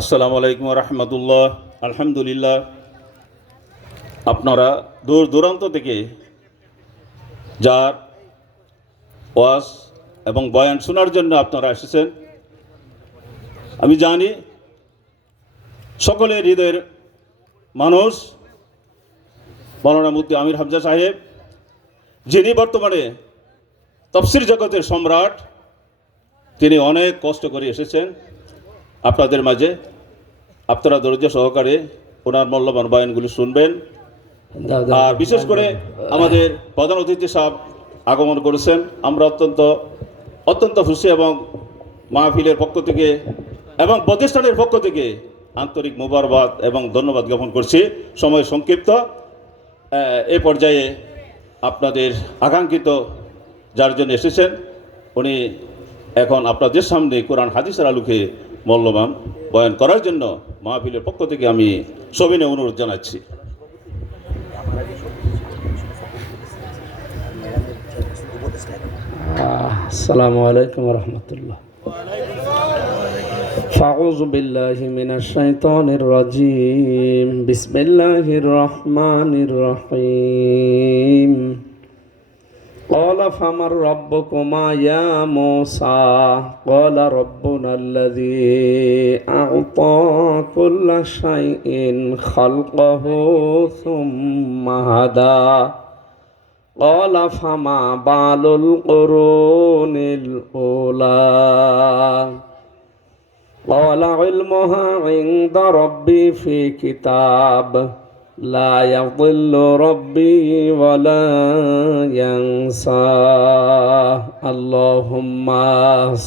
আসসালামু আলাইকুম রহমতুল্লাহ। আলহামদুলিল্লাহ, আপনারা দূর দূরান্ত থেকে যার ওয়াজ এবং বয়ান শোনার জন্য আপনারা এসেছেন, আমি জানি সকলের হৃদয়ের মানুষ মাওলানা মুফতি আমির হামজা সাহেব, যিনি বর্তমানে তাফসীর জগতের সম্রাট, তিনি অনেক কষ্ট করে এসেছেন আপনাদের মাঝে। আপনারা ধৈর্য সহকারে ওনার মূল্যবান বয়ানগুলি শুনবেন। আর বিশেষ করে আমাদের প্রধান অতিথি সাহেব আগমন করেছেন, আমরা অত্যন্ত খুশি এবং মাহফিলের পক্ষ থেকে এবং প্রতিষ্ঠানের পক্ষ থেকে আন্তরিক মোবারকবাদ এবং ধন্যবাদ জ্ঞাপন করছি। সময় সংক্ষিপ্ত, এ পর্যায়ে আপনাদের আকাঙ্ক্ষিত যার জন্য এসেছেন, উনি এখন আপনাদের সামনে কোরআন হাদিসের আলোকে মূল্যবান বয়ান করার জন্য মাহফিলের পক্ষ থেকে আমি সবিনয় অনুরোধ জানাচ্ছি। আসসালামু আলাইকুম রহমতুল্লাহ। ফাউযু বিল্লাহি মিনাশ শাইতানির রাজিম। বিসমিল্লাহির রহমানির রহিম। قال فمن ربكما يا موسى قال ربنا الذي أعطى كل شيء خلقه ثم هدى قال فما بال القرون الأولى قال علمها عند ربي في كتاب لا يضل ربي ولا ينسى اللهم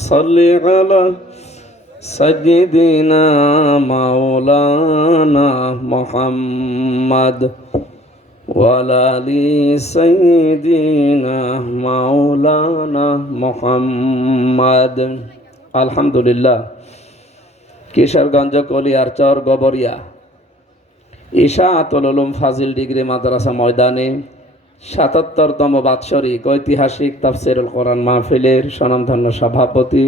صل على سيدنا مولانا محمد وعلى آل سيدنا مولانا محمد। আলহামদুলিল্লাহ, কিশোরগঞ্জ কলিয়ারচর গবরিয়া ইশাআতুল উলুম ফাজিল ডিগ্রি মাদ্রাসা ময়দানে ৭৭তম বাৎসরিক ঐতিহাসিক তাফসীরুল কোরআন মাহফিলের স্বনামধন্য সভাপতি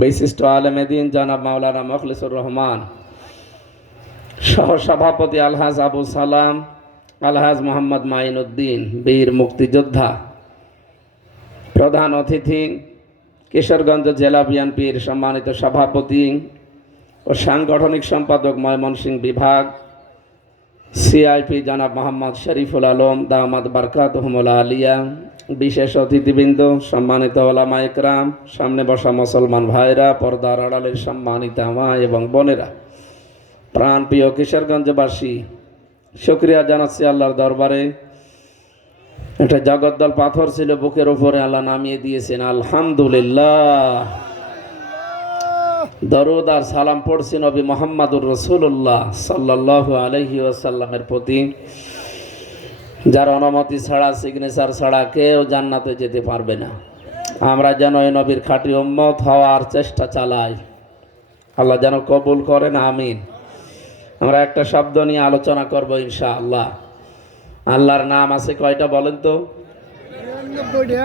বিশিষ্ট আলেমে দ্বীন জনাব মাওলানা মুখলিসুর রহমান, সহসভাপতি আলহাজ আবু সালাম, আলহাজ মোহাম্মদ মাইনুদ্দিন বীর মুক্তিযোদ্ধা, প্রধান অতিথি কিশোরগঞ্জ জেলা বিএনপির সম্মানিত সভাপতি ও সাংগঠনিক সম্পাদক ময়মনসিংহ বিভাগ সিআইপি জনাব মোহাম্মদ শরীফুল আলম দামাত বারকাতুহুমুল আলিয়া, বিশেষ অতিথিবৃন্দ, সম্মানিত ওলামা ইকরাম, সামনে বসা মুসলমান ভাইরা, পর্দার আড়ালের সম্মানিত মা এবং বোনেরা, প্রাণপ্রিয় কিশোরগঞ্জবাসী, শুকরিয়া জানাচ্ছি আল্লাহর দরবারে। একটা জগদ্দল পাথর ছিল বুকের উপরে, আল্লাহ নামিয়ে দিয়েছেন, আলহামদুলিল্লাহ। দরুদ আর সালাম পড়ছি নবী মুহাম্মদুর রাসূলুল্লাহ সাল্লাল্লাহু আলাইহি ওয়াসাল্লামের প্রতি, যার অনুমতি ছাড়া, সিগনেচার ছাড়া কেউ জান্নাতে যেতে পারবে না। আমরা যেন এই নবীর খাঁটি উম্মত হওয়ার চেষ্টা চালাই, আল্লাহ যেন কবুল করেন, আমিন। আমরা একটা শব্দ নিয়ে আলোচনা করব ইনশাআল্লাহ। আল্লাহর নাম আছে কয়টা বলেন তো?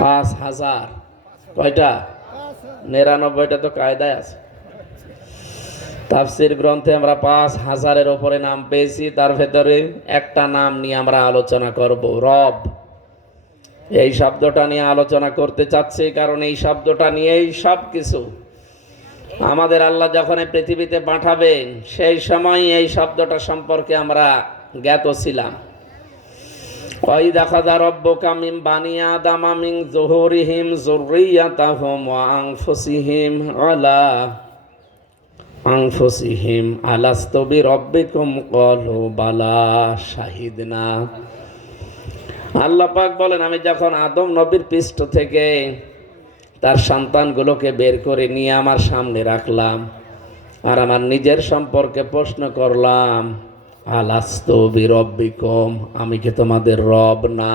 ৫,০০০। কয়টা? ৯৯টা তো কায়দায় আছে। তাফসীর গ্রন্থে আমরা ৫,০০০-এর উপরে নাম পেয়েছি, তার ভেতরে একটা নাম নিয়ে আমরা আলোচনা করব, রব। এই শব্দটা নিয়ে আলোচনা করতে চাচ্ছি কারণ এই শব্দটা নিয়েই সব কিছু। আমাদের আল্লাহ যখন এই পৃথিবীতে পাঠাবেন সেই সময় এই শব্দটা সম্পর্কে আমরা জ্ঞাত ছিলাম। ওয়াইদা খাযা রাব্বুকা মিন বানি আদামা মিন যুহুরিহিম যুররিয়াতাহুম ওয়া আনফুসিহিম আলাস্তু বিরাব্বিকুম ক্বালু বালা শাহিদনা। আল্লাহ পাক বলেন, আমি যখন আদম নবীর পৃষ্ঠ থেকে তার সন্তানগুলোকে বের করে নিয়ে আমার সামনে রাখলাম আর আমার নিজের সম্পর্কে প্রশ্ন করলাম, আলাস্তু বিরাব্বিকুম, আমি কি তোমাদের রব না?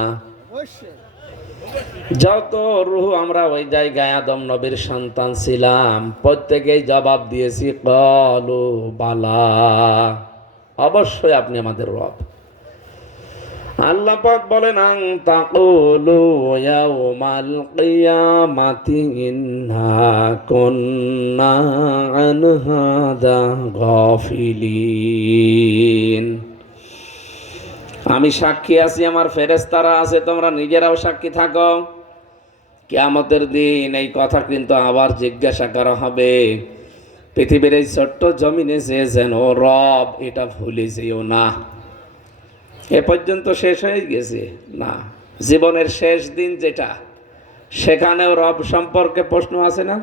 যত রূহ আমরা ওই জায়গায় আদম নবীর সন্তান ছিলাম প্রত্যেকেই জবাব দিয়েছি, ক্বালু বালা, অবশ্যই আপনি আমাদের রব। আল্লাহ পাক বলেন আন তাকুলু ইয়াউমাল কিয়ামাতি ইন্না কুন্না আন হাদা গাফিলিন। আমি সাক্ষী আছি, আমার ফেরেশতারা আছে, তোমরা নিজেরাও সাক্ষী থাকো। কিয়ামতের দিন এই কথা কিন্তু আবার জিজ্ঞাসা করা হবে। পৃথিবীর এই ছোট্ট জমিনে যে যেন রব, এটা ভুলে যেও না। এ পর্যন্ত শেষ হয়ে গেছে না, জীবনের শেষ দিন যেটা, সেখানেও রব সম্পর্কে প্রশ্ন আছে না?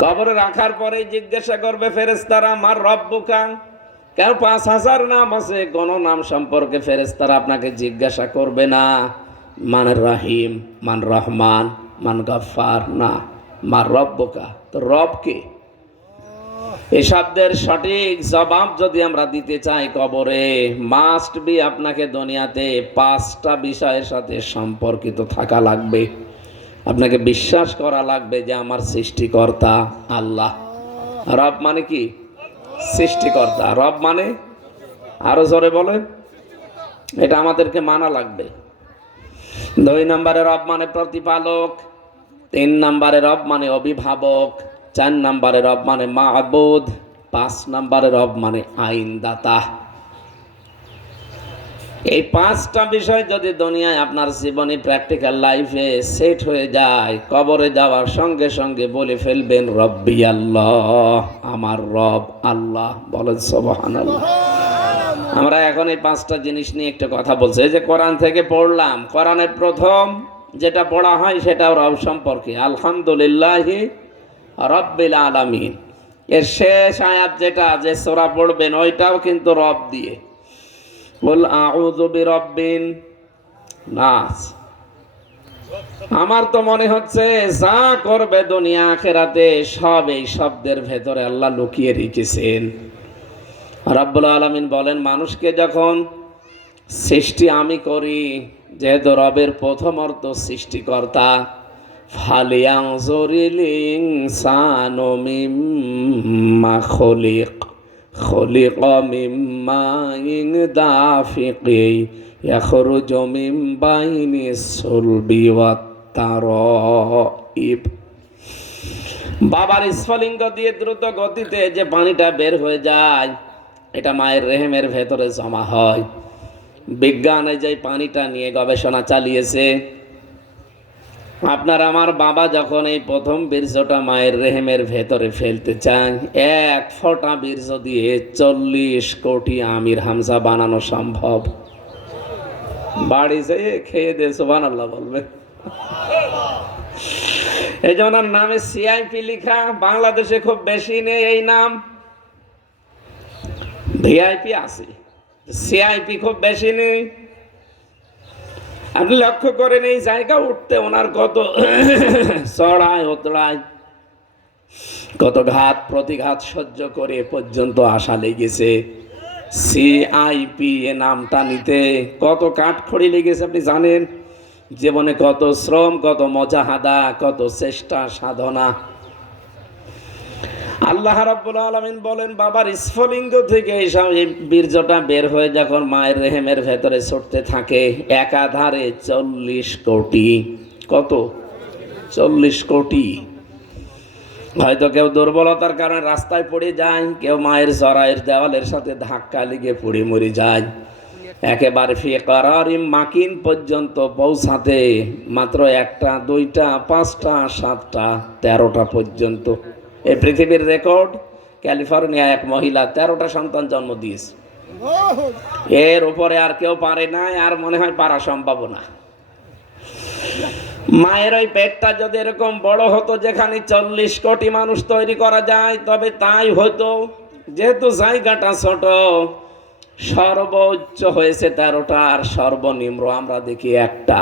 কবরে রাখার পরে জিজ্ঞাসা করবে ফেরেশতারা, মার রব্বুকা। কেন ৫,০০০ নাম আছে, কোন নাম সম্পর্কে ফেরেশতারা আপনাকে জিজ্ঞাসা করবে না। মান রাহিম, মান রহমান, মান গফফার, না, মার রব্বুকা। তো রব কে? এই শব্দের সঠিক জবাব যদি আমরা দিতে চাই কবরে, মাস্ট বি আপনাকে দুনিয়াতে ৫টা বিষয়ের সাথে সম্পর্কিত থাকা লাগবে। আপনাকে বিশ্বাস করা লাগবে যে আমার সৃষ্টিকর্তা আল্লাহ। রব মানে কি? সৃষ্টিকর্তা। রব মানে, আরো জোরে বলেন, এটা আমাদেরকে মানা লাগবে। ২ নম্বরে রব মানে প্রতিপালক, ৩ নম্বরে রব মানে অভিভাবক, ৪ নম্বরে রব মানে মাবুদ, ৫ নম্বরে রব মানে আইনদাতা। এই ৫টা বিষয় যদি দুনিয়ায় আপনার জীবনে প্র্যাকটিক্যাল লাইফে সেট হয়ে যায়, কবরে যাওয়ার সঙ্গে সঙ্গে বলে ফেলবেন রব্বি আল্লাহ, আমার রব আল্লাহ। বলেন সুবহানাল্লাহ। আমরা এখন এই ৫টা জিনিস নিয়ে একটা কথা বলছি। এই যে কোরআন থেকে পড়লাম, কোরআনের প্রথম যেটা পড়া হয় সেটাও রব সম্পর্কে, আলহামদুলিল্লাহি রাব্বিল আলামিন। এর শেষ আয়াত যেটা, যে সূরা পড়বেন, ওইটাও কিন্তু রব দিয়ে, বল আউযু বিরাব্বিন নাস। আমার তো মনে হচ্ছে যা করবে দুনিয়া আখিরাতে সব এই শব্দের ভেতরে আল্লাহ লুকিয়ে রেখেছেন। রাব্বুল আলামিন বলেন, মানুষকে যখন সৃষ্টি আমি করি, যেহেতু রবের প্রথম অর্থ সৃষ্টিকর্তা, ফালিয়ানজুরিল ইনসানু মিম্মা খুলিক, খুলিকা মিন মাইন দাফিকিন ইয়াখরুজু মিন বাইনিস সুলবি ওয়াত তারাইব। বাবার স্ফলিঙ্গ দিয়ে দ্রুত গতিতে যে পানিটা বের হয়ে যায়, এটা মায়ের রেহেমের ভেতরে জমা হয়। বিজ্ঞান এই যে পানিটা নিয়ে গবেষণা চালিয়েছে। আপনার আমার বাবা যখন এই প্রথম বীর্যটা মায়ের রেহেমের ভেতরে ফেলতে চান, ১ ফোঁটা বীর্য দিয়ে ৪০ কোটি আমির হামজা বানানো সম্ভব। বাড়ি যেয়ে খেয়ে দিয়ে সুবহানাল্লাহ বলবে। এই জন্য নামে সিআইপি লেখা, বাংলাদেশে খুব বেশি নেই এই নাম, ভিআইপি আছে, সিআইপি খুব বেশি নেই। আপনি লক্ষ্য করেন এই জায়গা উঠতে ওনার কত চড়ায় উতরায়, কত ঘাত প্রতিঘাত সহ্য করে পর্যন্ত আসা লেগেছে। সিআইপি এ নামটা নিতে কত কাঠখড়ি লেগেছে আপনি জানেন? জীবনে কত শ্রম, কত মুজাহাদা, কত চেষ্টা সাধনা। আল্লাহ রাব্বুল আলামিন বলেন, বাবার স্ফলিঙ্গ থেকে এই বীর্যটা বের হয়ে যখন মায়ের রেহেমের ভেতরে ছুটতে থাকে, একাধারে ৪০ কোটি, কত? ৪০ কোটি। হয়তো কেউ দুর্বলতার কারণে রাস্তায় পড়ে যায়, কেউ মায়ের জরায়ের দেওয়ালের সাথে ধাক্কা লেগে পড়ে মরে যায়। একেবারে ফি কারারিম মাকিন পর্যন্ত পৌঁছাতে মাত্র ১টা, ২টা, ৫টা, ৭টা, ১৩টা পর্যন্ত। এই পৃথিবীর রেকর্ড, ক্যালিফোর্নিয়া এক মহিলা ১৩টা সন্তান জন্ম দিয়েছে। এর উপরে আর কেউ পারে না, আর মনে হয় পারা সম্ভব না। মায়ের ওই পেটটা যদি এরকম বড় হতো যেখানে ৪০ কোটি মানুষ তৈরি করা যায়, তবে তাই হতো। যেহেতু জায়গাটা ছোট, সর্বোচ্চ হয়েছে ১৩টা, আর সর্বনিম্ন আমরা দেখি ১টা।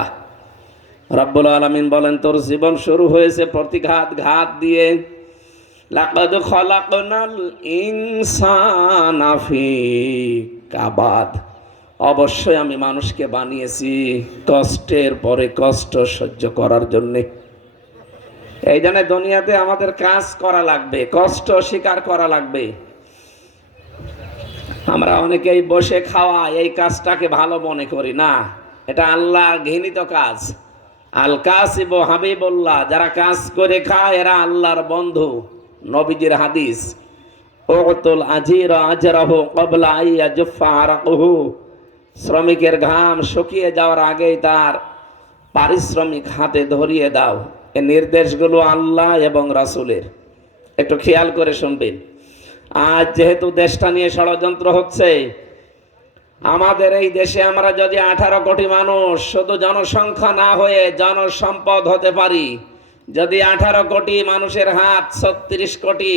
রাব্বুল আলামিন বলেন, তোর জীবন শুরু হয়েছে প্রতিঘাত ঘাত দিয়ে। লাকাদ খালাকনাল ইনসানা ফি কাবাদ। অবশ্যই আমি মানুষকে বানিয়েছি কষ্টের পরে কষ্ট সহ্য করার জন্য। এই জন্য দুনিয়াতে আমাদের কাজ করা লাগবে, কষ্ট স্বীকার করা লাগবে। আমরা অনেকেই বসে খাওয়া এই কাজটাকে ভালো মনে করি না, এটা আল্লাহর ঘৃণিত কাজ। আল কাসিব হাবিবুল্লাহ, যারা কাজ করে খায় এরা আল্লাহর বন্ধু। নবীজির হাদিস, উতুল আজিরা আজরাহু ক্বাবলা আইয়া জুফা আরাকুহু, শ্রমিকের ঘাম শুকিয়ে যাওয়ার আগেই তার পারিশ্রমিক হাতে ধরিয়ে দাও। এই নির্দেশগুলো আল্লাহ এবং রাসূলের। একটু খেয়াল করে শুনবেন। আজ যেহেতু দেশটা নিয়ে ষড়যন্ত্র হচ্ছে, আমাদের এই দেশে আমরা যদি 18 কোটি মানুষ শুধু জনসংখ্যা না হয়ে জনসম্পদ হতে পারি, যদি 18 কোটি মানুষের হাত 36 কোটি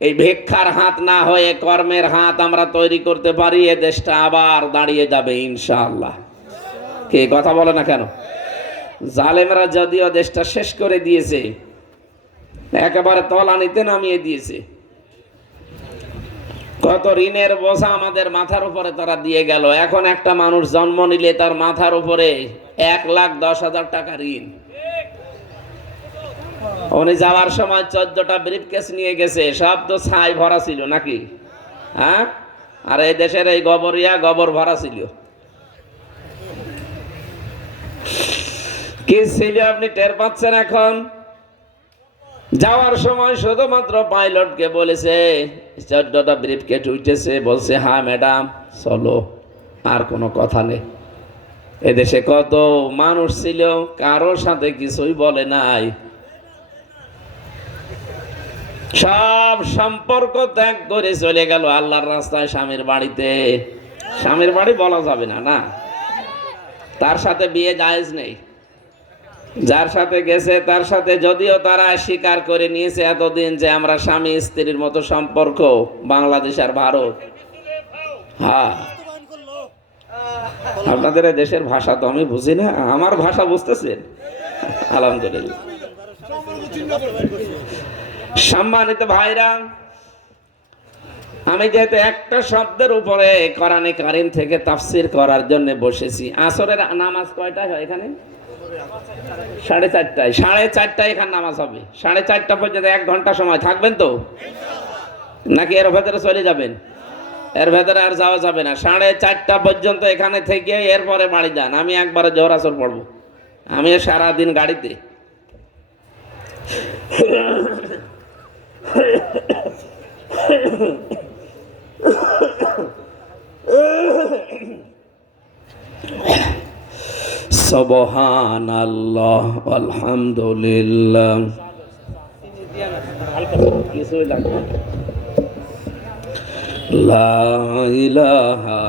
এই ভিক্ষার হাত না হয়ে কর্মের হাত আমরা তৈরি করতে পারি, এ দেশটা আবার দাঁড়িয়ে যাবে ইনশাআল্লাহ। কে কথা বলে না কেন? জালেমরা যদিও দেশটা শেষ করে দিয়েছে, একেবারে তলানিতে নামিয়ে দিয়েছে, কত ঋণের বোঝা আমাদের মাথার উপরে তারা দিয়ে গেল। এখন একটা মানুষ জন্ম নিলে তার মাথার উপরে 1,10,000 টাকা ঋণ। উনি যাওয়ার সময় 14টা ব্রিফকেস নিয়ে গেছে, সব তো ছাই ভরা ছিল নাকি? হ্যাঁ, আর এই দেশের এই গোবর ভরা ছিল। কি ছিল আপনি টের পাচ্ছেন এখন? যাওয়ার সময় শুধুমাত্র পাইলটকে বলেছে, 14টা ব্রিফকেস উঠেছে, বলছে হ্যাঁ ম্যাডাম চলো, আর কোনো কথা নেই। এদেশে কত মানুষ ছিল, কারোর সাথে কিছুই বলে নাই, সব সম্পর্ক ত্যাগ করে চলে গেল আল্লাহর রাস্তায় স্বামীর বাড়িতে। স্বামীর বাড়ি বলা যাবে না, না, তার সাথে বিয়ে জায়েজ নেই। যার সাথে গেছে তার সাথে যদিও তারা স্বীকার করে নিয়েছে এতদিন যে আমরা স্বামী স্ত্রীর মতো সম্পর্ক, বাংলাদেশ আর ভারত। হ্যাঁ, আপনাদের দেশের ভাষা তো আমি বুঝি না, আমার ভাষা বুঝতেছেন? আলহামদুলিল্লাহ। সম্মানিত ভাইরা, আমি যেহেতু একটা শব্দের উপরে কোরআনে কারীম থেকে তাফসীর করার জন্য বসেছি। আসরের নামাজ কয়টায় হয় এখানে? 4:30টায়। 4:30টায় এখানে নামাজ হবে। 4:30টা পর্যন্ত 1 ঘন্টা সময় থাকবেন তো, নাকি এর ভেতরে চলে যাবেন? এর ভেতরে আর যাওয়া যাবে না। 4:30টা পর্যন্ত এখানে থেকে এরপরে বাড়ি যান। আমি একবারে জোহর আসর পড়বো। আমি সারাদিন গাড়িতে। সুবহানাল্লাহ আলহামদুলিল্লাহ। কিছুই লাগবে না। লা ইলাহা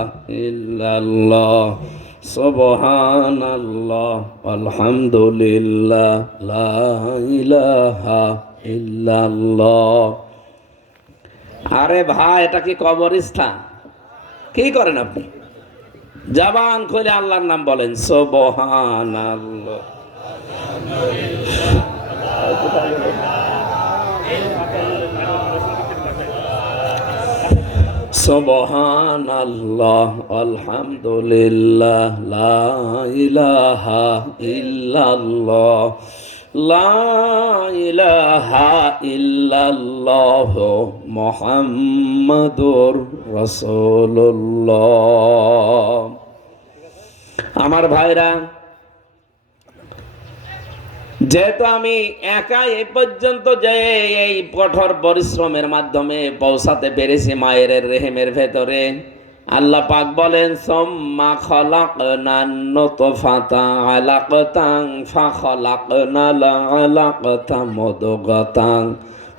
ইল্লাল্লাহ সুবহানাল্লাহ আলহামদুলিল্লাহ লা ইলাহা ইল্লাল্লাহ। আরে ভাই, এটা কি কবরস্থান? কি করেন আপনি? জবান খুলে আল্লাহর নাম বলেন, সুবহানাল্লাহ। সুবহানাল্লাহ আলহামদুলিল্লাহ লা ইলাহা ইল্লাল্লাহ লা ইলাহা ইল্লাল্লাহ মুহাম্মাদুর রাসূলুল্লাহ। আমার ভাইরা, যেহেতু আমি একা এই পর্যন্ত যে এই কঠোর পরিশ্রমের মাধ্যমে পৌঁছাতে পেরেছি মায়ের রেহেমের ভেতরে, আল্লাহ পাক বলেন সুম্মা খালাকনান নুতফাতা আলাকাতান ফাখালাকনাল আলাকাতা মুদগাতান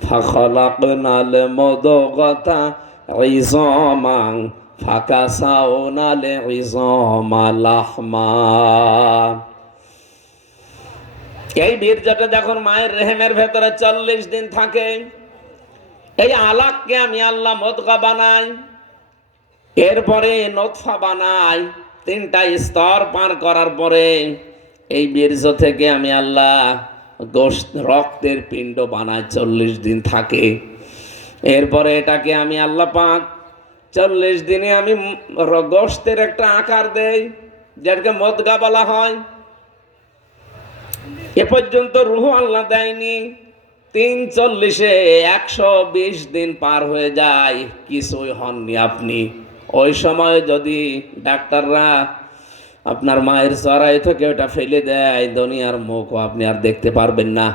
ফাখালাকনাল মুদগাতা ইযামান ফাকাসাউনাল ইযামা লাহমা। এই বীর্যটা যখন মায়ের রেহেমের ভেতরে 40 দিন থাকে, এই আলাককে আমি আল্লাহ মুদগা বানাই, এরপরে নতফা বানাই। 3টা স্তর পার করার পরে এই বীর্য থেকে আমি আল্লাহ গোশত রক্তের পিণ্ড বানাই, 40 দিন থাকে। এরপরে এটাকে আমি আল্লাহ পাক 40 দিনে আমি গোশতের একটা আকার দেই, যেটাকে মুদগা বলা হয়। এ পর্যন্ত রূহ আল্লাহ দেয়নি। 3:40-এ 120 দিন পার হয়ে যায়, কিছুই হননি আপনি। ওই সময় যদি ডাক্তাররা আপনার মায়ের চড়াই থেকে ওটা ফেলে দেয়, দুনিয়ার মুখও আপনি আর দেখতে পারবেন না।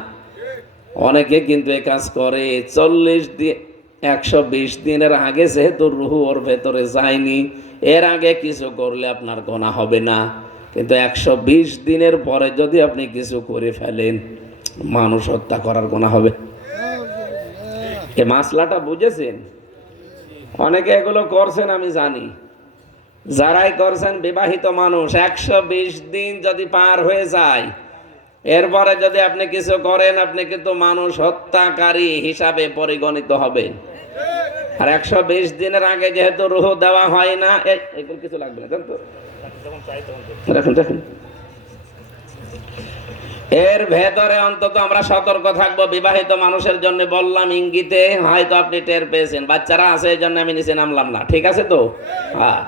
অনেকে কিন্তু এই কাজ করে। 40 দিন 120 দিনের আগে যেহেতু রুহু ওর ভেতরে যায়নি, এর আগে কিছু করলে আপনার গোনা হবে না। কিন্তু 120 দিনের পরে যদি আপনি কিছু করে ফেলেন, মানুষ হত্যা করার গোনা হবে। এই মাসলাটা বুঝেছেন? অনেকে এগুলো করছেন আমি জানি। যারাই করছেন বিবাহিত মানুষ, 120 দিন যদি পার হয়ে যায়, এরপরে যদি আপনি কিছু করেন, আপনি কিন্তু মানুষ হত্যাকারী হিসাবে পরিগণিত হবেন। আর 120 দিনের আগে যেহেতু রুহ দেওয়া হয় না, এগুলো কিছু লাগবে না, জানতো? রাখুন রাখুন। এর ভেতরে অন্তত আমরা সতর্ক থাকবো। বিবাহিত মানুষের জন্য বললাম ইঙ্গিতে, হয়তো আপনি টের পেয়েছেন। বাচ্চারা আছে এই জন্য আমি নিচে নামলাম না, ঠিক আছে তো? হ্যাঁ।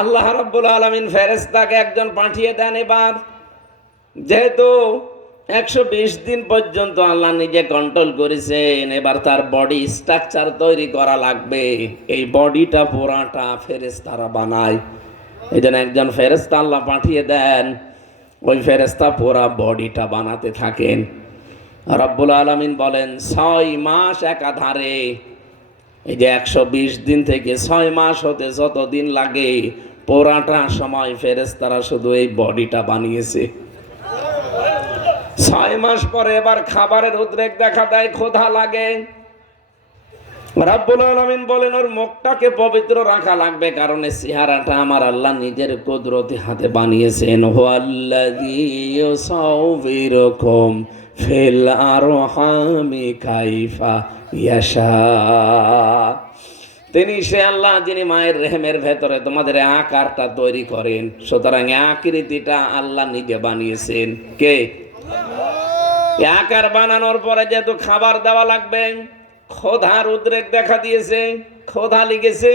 আল্লাহ রাব্বুল আলামিন ফেরেশতাকে একজন পাঠিয়ে দেন। এবার যেহেতু 120 দিন পর্যন্ত আল্লাহ নিজে কন্ট্রোল করেছেন, এবার তার বডি স্ট্রাকচার তৈরি করা লাগবে। এই বডিটা পুরাটা ফেরেশতারা বানায়। এই জন্য একজন ফেরেশতা আল্লাহ পাঠিয়ে দেন, ওই ফেরেশতা পুরা বডিটা বানাতে থাকেন। রব্বুল আলামিন বলেন 6 মাস একাধারে, এই যে 120 দিন থেকে 6 মাস হতে যত দিন লাগে, পুরাটা সময় ফেরেশতারা শুধু এই বডিটা বানিয়েছে। 6 মাস পরে এবার খাবারের উদ্রেক দেখা দেয়, ক্ষুধা লাগে। রব্বুল আলামিন বলেন ওর মুখটাকে পবিত্র রাখা লাগবে, কারণ এই চেহারাটা আমার আল্লাহ নিজের কুদরতি হাতে বানিয়েছেন। হুয়াল্লাযী ইউসাউবিরুকুম ফিল আরহামি কাইফা ইয়াশা। তিনি সে আল্লাহ যিনি মায়ের রেহেমের ভেতরে তোমাদের আকারটা তৈরি করেন। সুতরাং আকৃতিটা আল্লাহ নিজে বানিয়েছেন। কে? আকার বানানোর পরে যেহেতু খাবার দেওয়া লাগবে, ক্ষুধার উদ্রেক দেখা দিয়েছে, ক্ষুধা লেগেছে।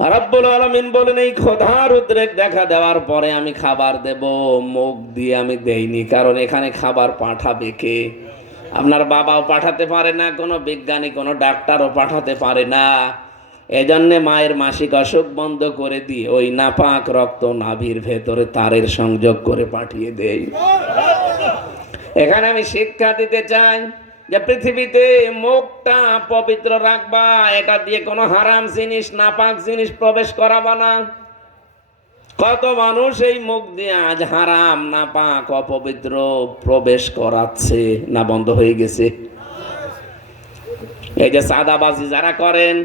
রব্বুল আলামিন বলেন এই ক্ষুধার উদ্রেক দেখা দেওয়ার পরে আমি খাবার দেব, মুখ দিয়ে আমি দেইনি, কারণ এখানে খাবার পাঠাবে কে? আপনার বাবাও পাঠাতে পারে না, কোনো বিজ্ঞানী কোনো ডাক্তারও পাঠাতে পারে না। এজন্যে মায়ের মাসিক অসুখ বন্ধ করে দিয়ে ওই নাপাক রক্ত নাভির ভেতরে তারের সংযোগ করে পাঠিয়ে দেয়। এখানে আমি শিক্ষা দিতে চাই যে পৃথিবীতে মুখটা পবিত্র রাখবা, এটা দিয়ে কোনো হারাম জিনিস নাপাক জিনিস প্রবেশ করাবা না। কত মানুষ এই মুখ দিয়ে আজ হারাম নাপাক অপবিত্র প্রবেশ করাচ্ছে, না বন্ধ হয়ে গেছে? এই যে চাঁদাবাজি যারা করেন,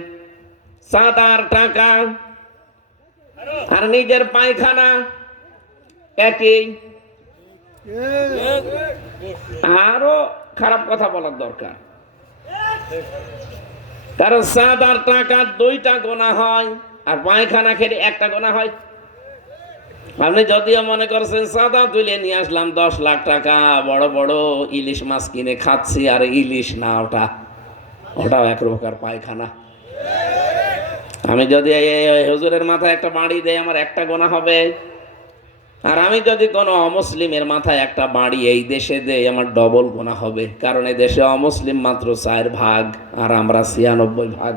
চাঁদার টাকা আর নিজের পায়খানা একই। আরো খারাপ কথা বলার দরকার, কারণ চাঁদার টাকা 2টা গোনা হয় আর পায়খানা খেলে 1টা গোনা হয়। আপনি যদিও মনে করছেন চাঁদা তুলে নিয়ে আসলাম 10 লাখ টাকা, বড় বড় ইলিশ মাছ কিনে খাচ্ছি, আর ইলিশ না, ওটাও এক প্রকার পায়খানা। আমি যদি হুজুরের মাথায় একটা বাড়ি দেই, আমার 1টা গোনা হবে। আর আমি যদি কোনো অমুসলিমের মাথায় একটা বাড়ি এই দেশে দেই, আমার ডবল গোনা হবে, কারণ এই দেশে অমুসলিম মাত্র 4 ভাগ আর আমরা 96 ভাগ।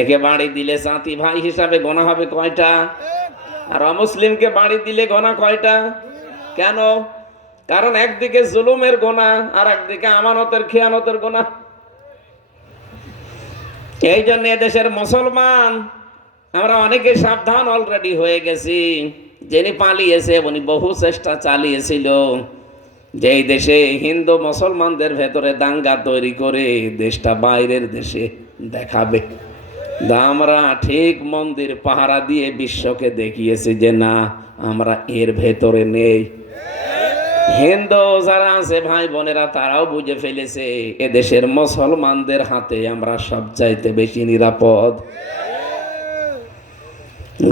একে বাড়ি দিলে জাতি ভাই হিসাবে গোনা হবে কয়টা? আর অমুসলিমকে বাড়ি দিলে গোনা কয়টা? কেন? কারণ একদিকে জুলুমের গোনা আর একদিকে আমানতের খেয়ানতের গোনা। এই জন্য এদেশের মুসলমান আমরা অনেকে সাবধান অলরেডি হয়ে গেছি। যিনি পালিয়েছে উনি বহু চেষ্টা চালিয়েছিল যে এই দেশে হিন্দু মুসলমানদের ভেতরে দাঙ্গা তৈরি করে দেশটা বাইরের দেশে দেখাবে। আমরা ঠিক মন্দির পাহারা দিয়ে বিশ্বকে দেখিয়েছি যে না, আমরা এর ভেতরে নেই। হিন্দু যারা আছে ভাই বোনেরা, তারাও বুঝে ফেলেছে এদেশের মুসলমানদের হাতে আমরা সবচাইতে বেশি নিরাপদ।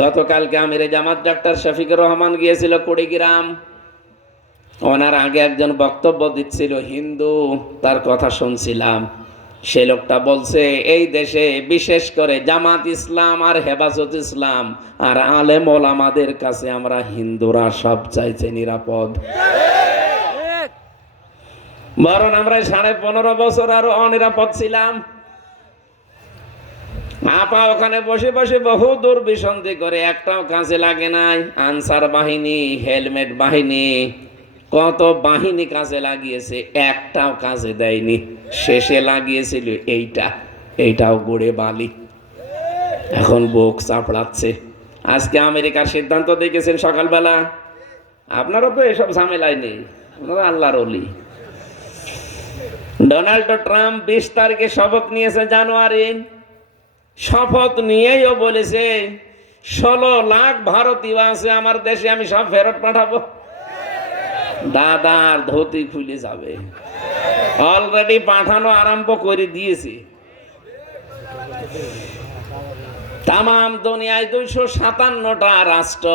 গতকালকে আমিরে জামাত ডাক্তার শফিকুর রহমান গিয়েছিল কুড়িগ্রাম। ওনার আগে একজন বক্তব্য দিচ্ছিল হিন্দু, তার কথা শুনছিলাম। সে লোকটা বলছে এই দেশে বিশেষ করে জামাত ইসলাম আর হেফাজত ইসলাম আর আলেম ওলামাদের কাছে আমরা হিন্দুরা সবচাইতে নিরাপদ। বরং আমরা 15.5 বছর আরো অনিরাপদ ছিলাম। আপা ওখানে বসে বসে বহু দুর্বিসন্ধি করে, একটাও কাজে লাগে নাই। আনসার বাহিনী, হেলমেট বাহিনী, কত বাহিনী কাজে লাগিয়েছে, একটাও কাজে দেয়নি। শেষে লাগিয়েছিল এইটাও গড়ে বালি, এখন বুক চাপড়াচ্ছে। আজকে আমেরিকার সিদ্ধান্ত দেখেছেন সকালবেলা, আপনারা তো এসব ঝামেলায় নেই, আপনারা আল্লাহর ওলি। ডোনাল্ড ট্রাম্প 20 তারিখে শপথ নিয়েছে জানুয়ারি। শপথ নিয়েও বলেছে 16 লাখ ভারতীয় আছে আমার দেশে, আমি সব ফেরত পাঠাবো। দাদার ধুতি খুলে যাবে, অলরেডি পাঠানো আরম্ভ করে দিয়েছে। তাম দুনিয়ায় 257টা রাষ্ট্র,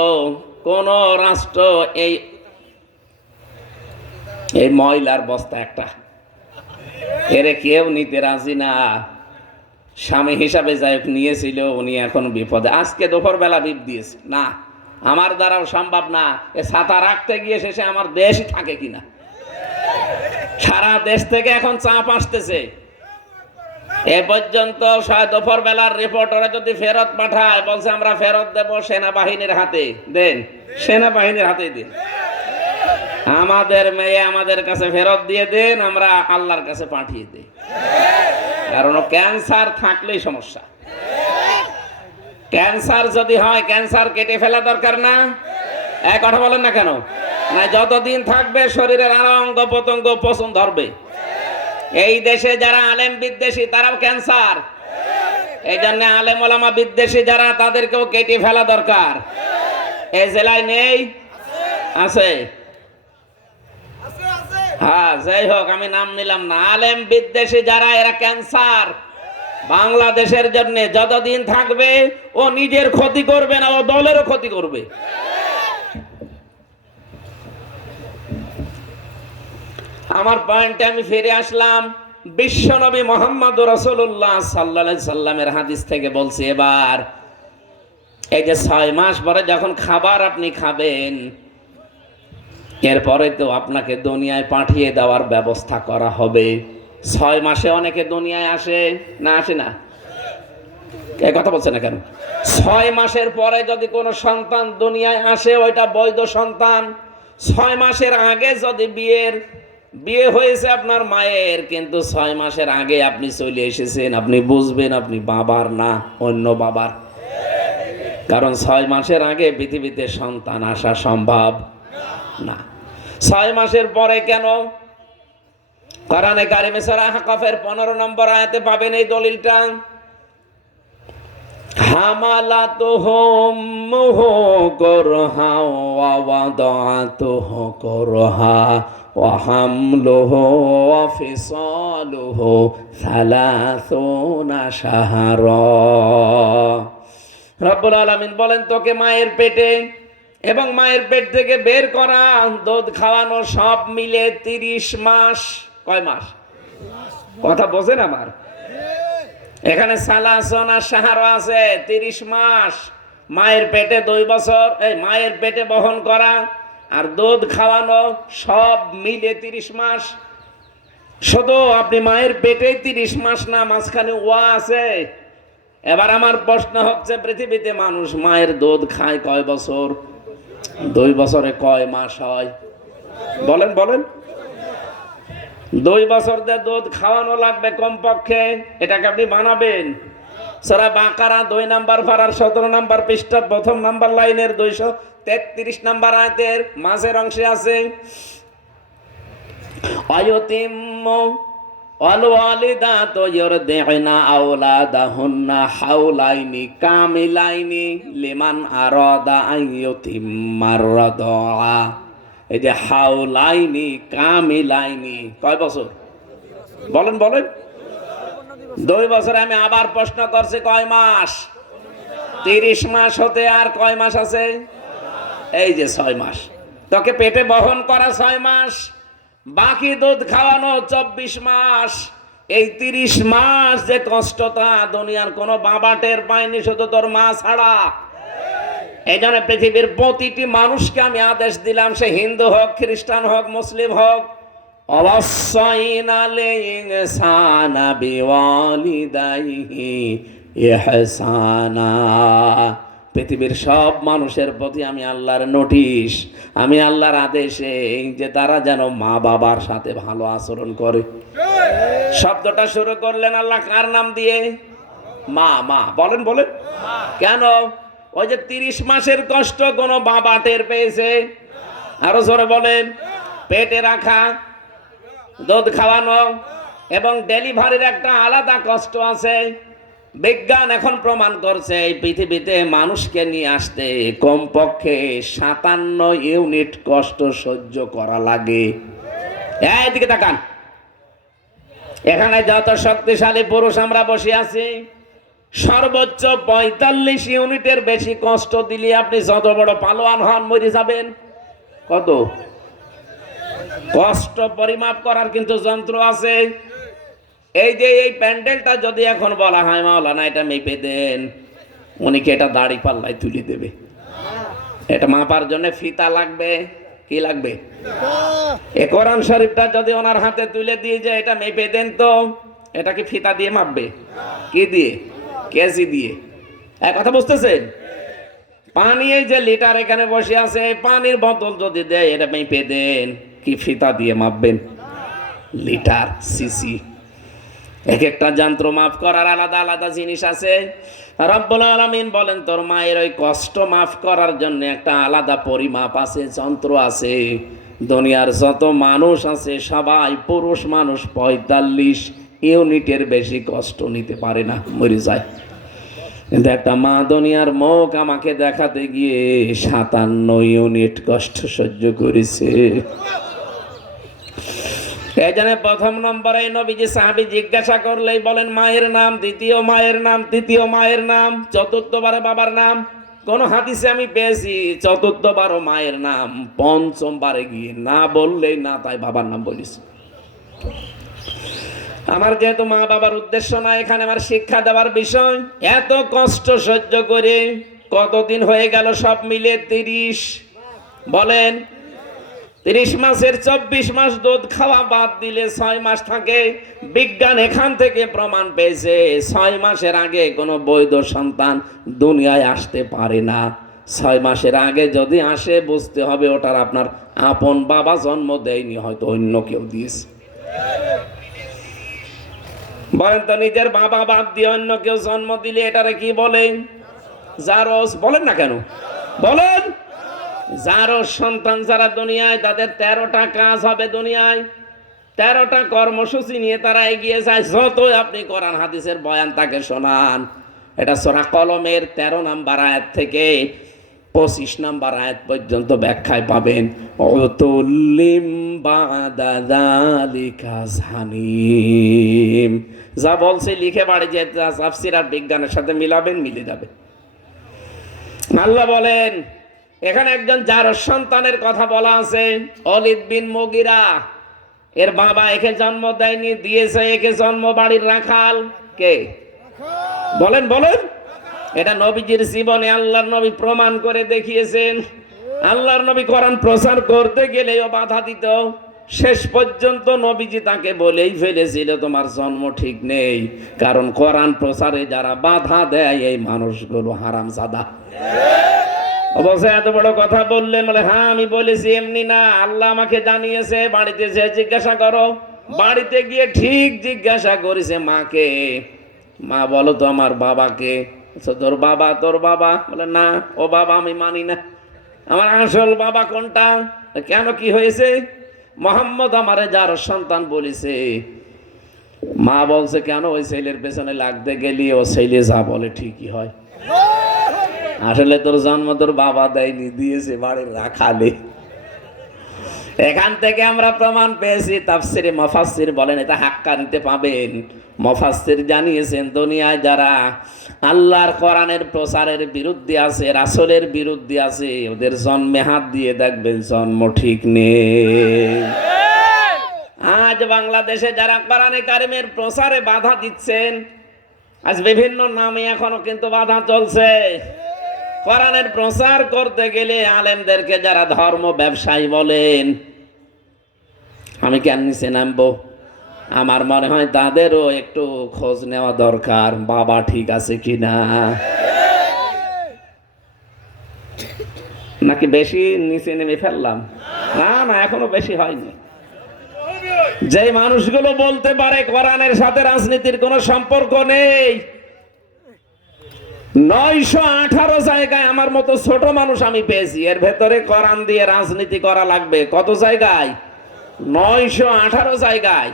কোন রাষ্ট্র এই ময়লার বস্তা একটা এরে কেউ নিতে রাজি না। স্বামী হিসাবে যাই হোক নিয়েছিল, উনি এখন বিপদে। আজকে দুপুর বেলা বিপ দিয়েছে, না আমার দ্বারাও সম্ভব না, এ ছাতা রাখতে গিয়ে শেষে আমার দেশই থাকে কিনা। সারা দেশ থেকে এখন চাপ আসতেছে। এ পর্যন্ত দুপুর বেলার রিপোর্টারে যদি ফেরত পাঠায়, বলছে আমরা ফেরত দেব সেনাবাহিনীর হাতে। দেন, সেনাবাহিনীর হাতে দিন। আমাদের মেয়ে আমাদের কাছে ফেরত দিয়ে দেন, আমরা আল্লাহর কাছে পাঠিয়ে দিই। কারণ ক্যান্সার থাকলেই সমস্যা। ক্যান্সার যদি হয়, ক্যান্সার কেটে ফেলা দরকার না? এক কথা বলেন না কেন? না, যতদিন থাকবে শরীরের আরো অঙ্গ প্রত্যঙ্গ পচন ধরবে। এই দেশে যারা আলেম বিদ্বেষী তারাও ক্যান্সার। এই জন্য আলেম ওলামা বিদ্বেষী যারা, তাদেরকেও কেটে ফেলা দরকার। এই জেলায় নেই? আছে? হ্যাঁ, যাই হোক, আমি নাম নিলাম না। আলেম বিদ্বেষী যারা, এরা ক্যান্সার। বাংলাদেশের জন্য যতদিন থাকবে ও নিজের ক্ষতি করবে না, ও দলেরও ক্ষতি করবে। আমার পয়েন্টে আমি ফিরে আসলাম। বিশ্বনবী মুহাম্মদ রাসূলুল্লাহ সাল্লাল্লাহু আলাইহি সাল্লামের হাদিস থেকে বলছি, এবার এই যে 6 মাস পরে যখন খাবার আপনি খাবেন, এরপরে তো আপনাকে দুনিয়ায় পাঠিয়ে দেওয়ার ব্যবস্থা করা হবে। 6 মাসে অনেকে দুনিয়ায় আসে না, আসে না? এই কথা বলছে না কেন? 6 মাসের পরে যদি কোনো সন্তান দুনিয়ায় আসে, ওইটা বৈধ সন্তান। 6 মাসের আগে যদি বিয়ে হয়েছে আপনার মায়ের, কিন্তু 6 মাসের আগে আপনি চলে এসেছেন, আপনি বুঝবেন আপনি বাবার না, অন্য বাবার। কারণ 6 মাসের আগে পৃথিবীতে সন্তান আসা সম্ভব না। 6 মাসের পরে কেন? কোরআনে কারিমে সূরা আহকাফের 15 নম্বর আয়াতে পাবেন এই দলিলটা। হামালাতুহুম কুরহা ওয়া ওয়াদাতুহু কুরহা ওয়া হামলুহু ওয়া ফিসালুহু 30 শাহরা। রব্বুল আলামিন বলেন, তোকে মায়ের পেটে এবং মায়ের পেট থেকে বের করা, দুধ খাওয়ানো, সব মিলে 30 মাস। কয় মাস? কথা বোঝেন আমার? এখানে সালাসনা শাহরা আছে, 30 মাস। মায়ের পেটে 2 বছর, এই মায়ের পেটে বহন করা আর দুধ খাওয়ানো, সব মিলে 30 মাস। শুধু আপনি মায়ের পেটে 30 মাস না, মাঝখানে ওয়া আছে। এবার আমার প্রশ্ন হচ্ছে, পৃথিবীতে মানুষ মায়ের দুধ খায় কয় বছর? 2 বছরে কয় মাস হয়? বলেন বলেন। 2 বছর দিয়ে দুধ খাওয়ানো লাগবে কমপক্ষে। এটাকে আপনি বানাবেন। সূরা বাকারা 2 নম্বর পারার 17 নম্বর পৃষ্ঠা 1 নম্বর লাইনের 233 নম্বর আয়াতের মাঝের অংশে আছে, আয়াতিম্মু ওয়াল ওয়ালিদাতু ইউরদি'না আওলাদাহুন্না হাওলাইনি কামিলাইনি লিমান আরাদা আইয়ুতিম্মার রাদা। এই যে হাওলাইনি কামিলাইনি, কয় বছর? বলেন বলেন। 2 বছর। আমি আবার প্রশ্ন করছি, কয় মাস? 30 মাস হতে আর কয় মাস আছে? এই যে 6 মাস। তোকে পেটে বহন করা 6 মাস, বাকি দুধ খাওয়ানো 24 মাস। এই 30 মাস যে কষ্টটা দুনিয়ার কোনো বাবা টের পায়নি, শুধু তোর মা ছাড়া। এই জন্য পৃথিবীর প্রতিটি মানুষকে আমি আদেশ দিলাম, সে হিন্দু হোক, খ্রিস্টান হোক, মুসলিম হোক, ওয়াসাইনাল ইনসানা বিওয়ালিদাইহি ইহসানা। পৃথিবীর সব মানুষের প্রতি আমি আল্লাহর নোটিশ, আমি আল্লাহর আদেশে যে তারা যেন মা বাবার সাথে ভালো আচরণ করে। শব্দটা শুরু করলেন আল্লাহ কার নাম দিয়ে? মা। মা বলেন বলেন কেন? ওই যে 30 মাসের কষ্ট কোন বাবা টের পেয়েছে? আরো জোরে বলেন। পেটে রাখা, দুধ খাওয়ানো এবং ডেলিভারির একটা আলাদা কষ্ট আছে। বিজ্ঞান এখন প্রমাণ করছে এই পৃথিবীতে মানুষকে নিয়ে আসতে কমপক্ষে 57 ইউনিট কষ্ট সহ্য করা লাগে। এইদিকে তাকান, এখানে যত শক্তিশালী পুরুষ আমরা বসে আছি, সর্বোচ্চ 45 ইউনিটের বেশি কষ্ট দিলে আপনি যত বড় পালোয়ান হন মরে যাবেন। কত কষ্ট পরিমাপ করার কিন্তু যন্ত্র আছে। এই যে এই প্যান্ডেলটা যদি এখন বলা হয় মাওলানা এটা মেপে দেন, উনি কি এটা দাড়ি পাল্লায় তুলে দেবে? এটা মাপার জন্য ফিতা লাগবে। কি লাগবে? এই কোরআন শরীফটা যদি ওনার হাতে তুলে দিয়ে যে এটা মেপে দেন, তো এটা কি ফিতা দিয়ে মাপবে? কি দিয়ে? কেজি দিয়ে। এক কথা বুঝতেছেন? পানি এই যে লিটার এখানে বসে আছে, এই পানির বোতল যদি দেয় এটা মেপে দেন, কি ফিতা দিয়ে মাপবেন? Litre, CC. এক একটা যন্ত্র মাপ করার আলাদা আলাদা জিনিস আছে। রব্বুল আলামিন বলেন তোর মায়ের ওই কষ্ট মাফ করার জন্য একটা আলাদা পরিমাপ আছে, যন্ত্র আছে। দুনিয়ার যত মানুষ আছে সবাই পুরুষ মানুষ 45 ইউনিটের বেশি কষ্ট নিতে পারে না, মরে যায়। কিন্তু একটা মা দুনিয়ার মুখ আমাকে দেখাতে গিয়ে 57 ইউনিট কষ্ট সহ্য করেছে। এই জন্য প্রথম নম্বরে নবীজি সাহাবী জিজ্ঞাসা করলেই বলেন মায়ের নাম, দ্বিতীয় মায়ের নাম, তৃতীয় মায়ের নাম, চতুর্থবারে বাবার নাম। কোন হাদিসে আমি পেয়েছি চতুর্থবারও মায়ের নাম, পঞ্চমবারে গিয়ে না বললেই না, তাই বাবার নাম বলিস। আমার যেহেতু মা বাবার উদ্দেশ্য না এখানে, আমার শিক্ষা দেওয়ার বিষয়। এত কষ্ট সহ্য করে কতদিন হয়ে গেল সব মিলে? 30। বলেন 30 মাসের 24 মাস দুধ খাওয়া বাদ দিলে 6 মাস থাকে। বিজ্ঞান এখান থেকে প্রমাণ পেয়েছে 6 মাসের আগে কোনো বৈধ সন্তান দুনিয়ায় আসতে পারে না। 6 মাসের আগে যদি আসে বুঝতে হবে ওটার আপনার আপন বাবা জন্ম দেয়নি, হয়তো অন্য কেউ দিয়েছে। বলেন তো নিজের বাবা বাদ দিয়ে অন্য কেউ জন্ম দিলে এটারে কি বলেন? জারজ। বলেন না কেন? বলেন। জারজ সন্তান যারা দুনিয়ায়, তাদের 13টা কাজ হবে দুনিয়ায়, 13টা কর্মসূচি নিয়ে তারা এগিয়ে যায়। যতই আপনি কোরআন হাদিসের বয়ান তাকে শোনান, এটা সূরা কলমের 13 নম্বর আয়াত থেকে 25 নম্বর আয়াত পর্যন্ত ব্যাখ্যায় পাবেন। উতুল্লিম বাদা যালিকা জানিম। যা বলছে লিখে বাড়ি যে তাফসীর আর বিজ্ঞানের সাথে মিলাবেন, মিলে যাবে। আল্লাহ বলেন এখানে একজন যার সন্তানের কথা বলা আছে, ওলীদ বিন মুগীরা। এর বাবা একে জন্ম দেয়নি, দিয়েছে একে জন্ম বাড়ির রাখাল। কে? বলেন বলেন। এটা নবীজির জীবনে আল্লাহর নবী প্রমাণ করে দেখিয়েছেন। আল্লাহর নবী কোরআন প্রচার করতে গেলেও বাধা দিত। শেষ পর্যন্ত নবীজি তাকে বলেই ফেলেছিল তোমার জন্ম ঠিক নেই, কারণ কোরআন প্রচারে যারা বাধা দেয় এই মানুষগুলো হারামজাদা। অবশ্যই এত বড় কথা বললেন বলে হ্যাঁ আমি বলেছি, এমনি না, আল্লাহ আমাকে জানিয়েছে। বাড়িতে যে জিজ্ঞাসা করো। বাড়িতে গিয়ে ঠিক জিজ্ঞাসা করেছে মাকে, মা বলো তো আমার বাবাকে। তোর বাবা? তোর বাবা? বলে না, ও বাবা আমি মানি না। আমার আসল বাবা কোনটা? কেন, কি হয়েছে? মোহাম্মদ আমারে যার সন্তান বলেছে। মা বলছে কেন? ওই ছেলের পেছনে লাগতে গেলি ও ছেলে যা বলে ঠিকই হয়। আসলে তোর জন্ম তোর বাবা দেয়নি, দিয়েছে বাড়ির রাখালে। এখান থেকে আমরা প্রমাণ পেয়েছি। তাফসিরে মুফাসসির বলেন এটা হাক্কানিতে পাবেন। মুফাসসির জানিয়েছেন দুনিয়ায় যারা আল্লাহর কোরআনের প্রচারের বিরুদ্ধে আছে, রাসূলের বিরুদ্ধে আছে, ওদের জন্মে হাত দিয়ে দেখবেন জন্ম ঠিক নেই। আজ বাংলাদেশে যারা কোরআনে কারিমের প্রচারে বাধা দিচ্ছেন, আজ বিভিন্ন নামে এখনো কিন্তু বাধা চলছে। কোরআনের প্রচার করতে গেলে আলেমদেরকে যারা ধর্ম ব্যবসায়ী বলেন, আমি কেন নিচে নামবো? আমার মনে হয় তাদেরও একটু খোঁজ নেওয়া দরকার, বাবা ঠিক আছে কিনা। নাকি বেশি নিচে নেমে ফেললাম? না না, এখনো বেশি হয়নি। যে মানুষগুলো বলতে পারে কোরআনের সাথে রাজনীতির কোনো সম্পর্ক নেই, 918 জায়গায় আমার মতো ছোট মানুষ আমি পেয়েছি। এর ভেতরে কোরআন দিয়ে রাজনীতি করা লাগবে কত জায়গায়? 918 জায়গায়।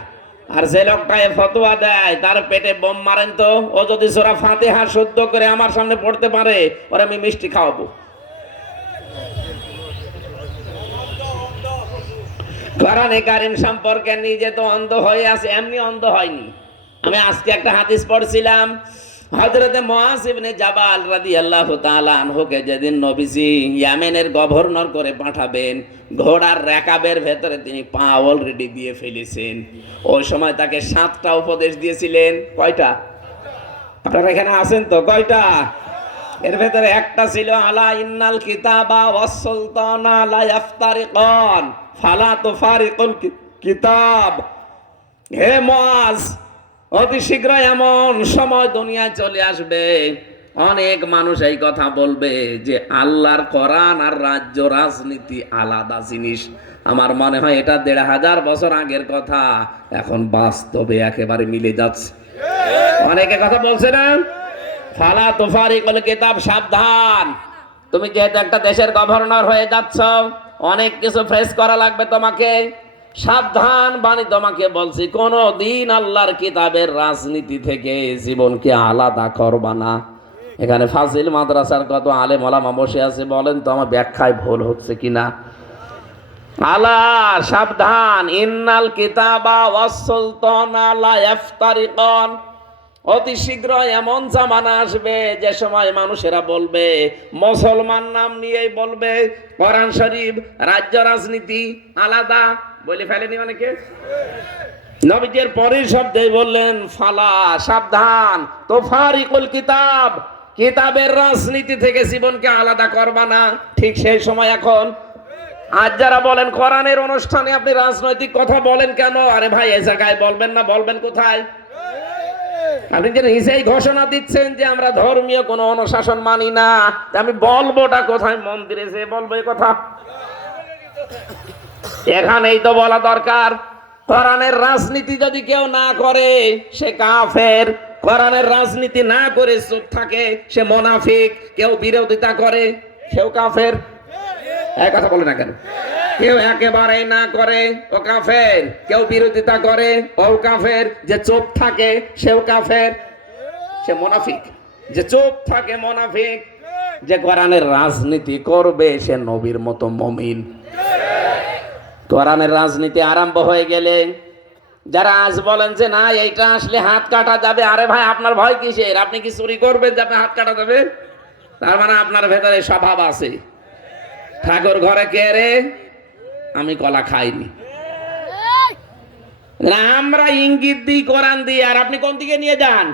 আর যে লোকটা ফতোয়া দেয় তার পেটে বোম মারেন তো, ও যদি সূরা ফাতিহা শুদ্ধ করে আমার সামনে পড়তে পারে, ওরা আমি মিষ্টি খাওয়াবো। কোরআনে কারীম সম্পর্কে নিজে তো অন্ধ হয়ে আছে, এমনি অন্ধ হয়নি। আমি আজকে একটা হাদিস পড়ছিলাম, হযরতে মুআয ইবনে জাবাল রাদিয়াল্লাহু তাআলা আনহুকে যেদিন নবীজি ইয়েমেনের গভর্নর করে পাঠাবেন, ঘোড়ার রেকাবের ভেতরে তিনি পা অলরেডি দিয়ে ফেলেছেন। ওই সময় তাকে 7টা উপদেশ দিয়েছিলেন। কয়টা? আপনারা এখানে আছেন তো? কয়টা? এর ভেতরে একটা ছিল আলা ইন্নাল কিতাবা ওয়াস সুলতানা লা ইফতারিকান ফালা তুফারিকুল কিতাব। হে মুআয, অতি শীঘ্র এমন সময় দুনিয়ায় চলে আসবে, অনেক মানুষ এই কথা বলবে যে আল্লাহর কোরআন আর রাজ্য রাজনীতি আলাদা জিনিস। আমার মনে হয় এটা 1500 বছর আগের কথা, এখন বাস্তবে একেবারে মিলে যাচ্ছে। অনেকে কথা বলছে না, ফালা তুফারিকুল কিতাব, সাবধান, তুমি যেহেতু একটা দেশের গভর্নর হয়ে যাচ্ছ, অনেক কিছু ফেস করা লাগবে তোমাকে। সাবধান বাণী তোমাকে বলছি, কোনো দিন আল্লাহর কিতাবের রাজনীতি থেকে জীবনকে আলাদা করবা না। এখানে ফাজিল মাদ্রাসার কত আলেম ওলামা বসে আছে, বলেন তো আমার ব্যাখ্যায় ভুল হচ্ছে কিনা। আলা, সাবধান, ইন্নাল কিতাবা ওয়াস সুলতানা লা ইফতারিকান। অতি শীঘ্র এমন জামানা আসবে যে সময় মানুষেরা বলবে, মুসলমান নাম নিয়েই বলবে কোরআন শরীফ রাজ্য রাজনীতি আলাদা। বলে ফেলেনি অনেকে। নবীজির পরের শব্দে বললেন ফালা, সাবধান, তুফারিকুল কিতাব, কিতাবের রাজনীতি থেকে জীবনকে আলাদা করবা না। ঠিক সেই সময় এখন আজ যারা বলেন কোরআনের অনুষ্ঠানে আপনি রাজনৈতিক কথা বলেন কেন? আরে ভাই, এই জায়গায় বলবেন না, বলবেন কোথায়? আপনি যে নিজেই ঘোষণা দিচ্ছেন যে আমরা ধর্মীয় কোনো অনুশাসন মানি না, আমি বলবোটা কোথায়? মন্দিরে যে বলবো এই কথা? এখানেই তো বলা দরকার। কোরআনের রাজনীতি যদি কেউ না করে সে কাফের, কোরআনের রাজনীতি না করে চুপ থাকে সে মুনাফিক। কেউ বিরোধিতা করে সেও কাফের। এক কথা বলে না কেন? কেউ একেবারেই না করে ও কাফের, কেউ বিরোধিতা করে ও কাফের, যে চুপ থাকে সেও কাফের, সে মুনাফিক। যে চুপ থাকে মুনাফিক, যে কোরআনের রাজনীতি করবে সে নবীর মতো মুমিন। কোরআনের রাজনীতি আরম্ভ হয়ে গেলে যারা আজ বলেন যে না এইটা আসলে হাত কাটা যাবে, আরে ভাই আপনার ভয় কিসের? আপনি কি চুরি করবেন যে আপনার হাত কাটা যাবে? তার মানে আপনার ভেতরে স্বভাব আছে। ঠাকুর ঘরে কে রে? আমি কলা খাইনি। আমরা ইঙ্গিত দিই কোরআন দিয়ে, আর আপনি কোন দিকে নিয়ে যান?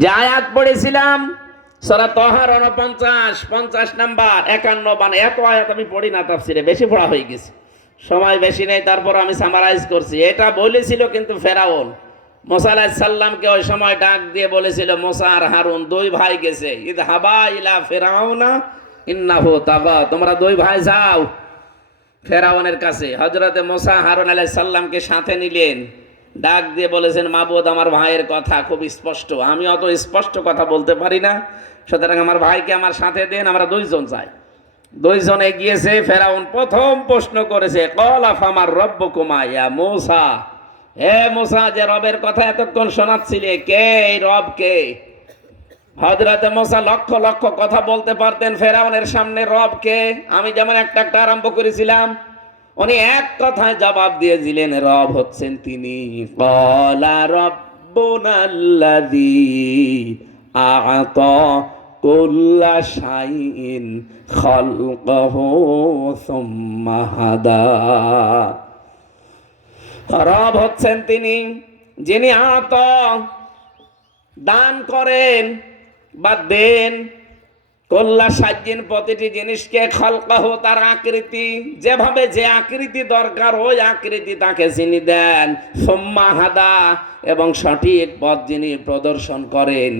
যে আয়াত পড়েছিলাম সূরা তাহার 49 নাম্বার 51, এত আয়াত আমি পড়ি না তাফসিরে, বেশি পড়া হয়ে গেছে, সময় বেশি নেই, তারপর আমি সামারাইজ করছি। এটা বলেছিল কিন্তু ফেরাউন মুসা আলাইহিস সালামকে ওই সময় ডাক দিয়ে বলেছিল, মুসা আর হারুন দুই ভাই গেছে, ইযহাবা ইলা ফিরাউনা ইন্নাহু তাগা, তোমরা দুই ভাই যাও ফেরাউনের কাছে। হযরতে মুসা হারুন আলাইহিস সালামকে সাথে নিলেন, ডাক দিয়ে বলেছেন, মাবুদ আমার ভাইয়ের কথা খুব স্পষ্ট, আমি অত স্পষ্ট কথা বলতে পারি না, সুতরাং আমার ভাইকে আমার সাথে দেন, আমরা দুইজন যাই। দুইজনে গিয়েছে। ফেরাউন প্রথম প্রশ্ন করেছে, ক্বালা ফামার রব্বুকুমা ইয়া মূসা, হে মূসা যে রবের কথা এতক্ষণ শোনাচ্ছিলে, কে এই রব কে? হযরতে মূসা লক্ষ লক্ষ কথা বলতে পারতেন ফেরাউনের সামনে, রব কে? আমি যেমন একটা একটা আরম্ভ করেছিলাম, উনি এক কথায় জবাব দিয়েছিলেন, রব হচ্ছেন তিনি। ক্বালা রাব্বুনাল্লাযী আ'তা কুল্লা শাইইন খালকাহু সুম্মা হাদা। রব হচ্ছেন তিনি যিনি আ'তা দান করেন বা দেন, কল্লা সাজ্জিন, প্রতিটি জিনিসকে খলকাহু, তার আকৃতি, যেভাবে যে আকৃতি দরকার ওই আকৃতি তাকে যিনি দেন, সুম্মা হাদা, এবং সঠিক পথ যিনি প্রদর্শন করেন,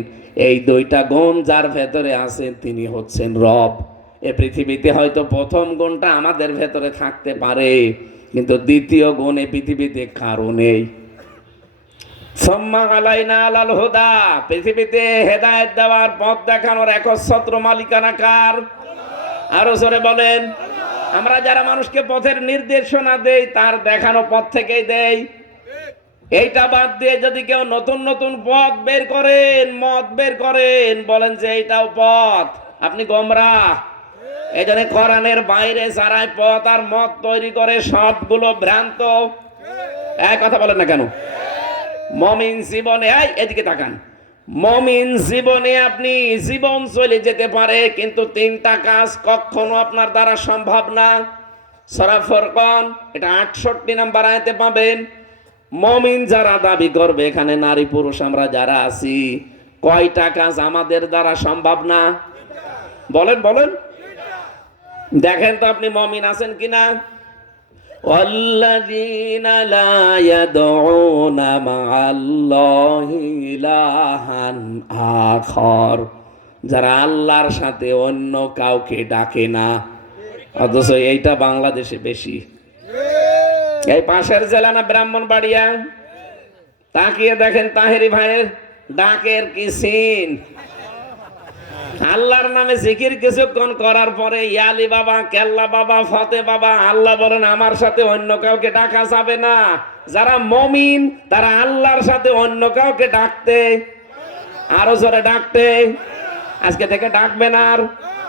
এই দুইটা গুণ যার ভেতরে আছে তিনি হচ্ছেন রব। এ পৃথিবীতে হয়তো প্রথম গুণটা আমাদের ভেতরে থাকতে পারে, কিন্তু দ্বিতীয় গুণ এ পৃথিবীতে কারো নেই। সুম্মা আলাইনা আলাল হুদা, পৃথিবীতে হেদায়েত দেওয়ার, পথ দেখানোর একচ্ছত্র মালিকানা কার? আরো জোরে বলেন। আমরা যারা মানুষকে পথের নির্দেশনা দেই তার দেখানো পথ থেকেই দেই। এইটা বাদ দিয়ে যদি কেউ নতুন নতুন পথ বের করেন, মত বের করেন, বলেন যে এইটাও পথ, আপনি গোমরাহ। এই জন্য কোরআনের বাইরে যারাই পথ আর মত তৈরি করে সবগুলো ভ্রান্ত। এক কথা বলেন না কেন? মমিন জীবনে, এদিকে তাকান, মমিন জীবনে আপনি জীবন চলে যেতে পারে, কিন্তু তিনটা কাজ কখনো আপনার দ্বারা সম্ভব না। সূরা ফুরকান এটা 68 নম্বর আয়াতে পাবেন। মমিন যারা দাবি করবে, এখানে নারী পুরুষ আমরা যারা আছি, কয়টা কাজ আমাদের দ্বারা সম্ভব না? বলেন বলেন, দেখেন তো আপনি মমিন আছেন কিনা। والذين لا يدعون مع الله إلها آخر, যারা আল্লাহর সাথে অন্য কাউকে ডাকে না। অথচ এইটা বাংলাদেশে বেশি। এই পাশের জেলা না ব্রাহ্মণবাড়িয়া, তাকিয়ে দেখেন তাহেরি ভাইয়ের ডাকের কি সিন। আল্লাহর নামে জিকির কিছুক্ষণ করার পরে ইয়ালি বাবা, কেল্লা বাবা, ফতে বাবা, আল্লাহ বলেন আমার সাথে অন্য কাউকে ডাকা যাবে না। যারা মমিন তারা আল্লাহর সাথে অন্য কাউকে ডাকতে, আরো জোরে ডাকতে, আজকে থেকে ডাকবেন আর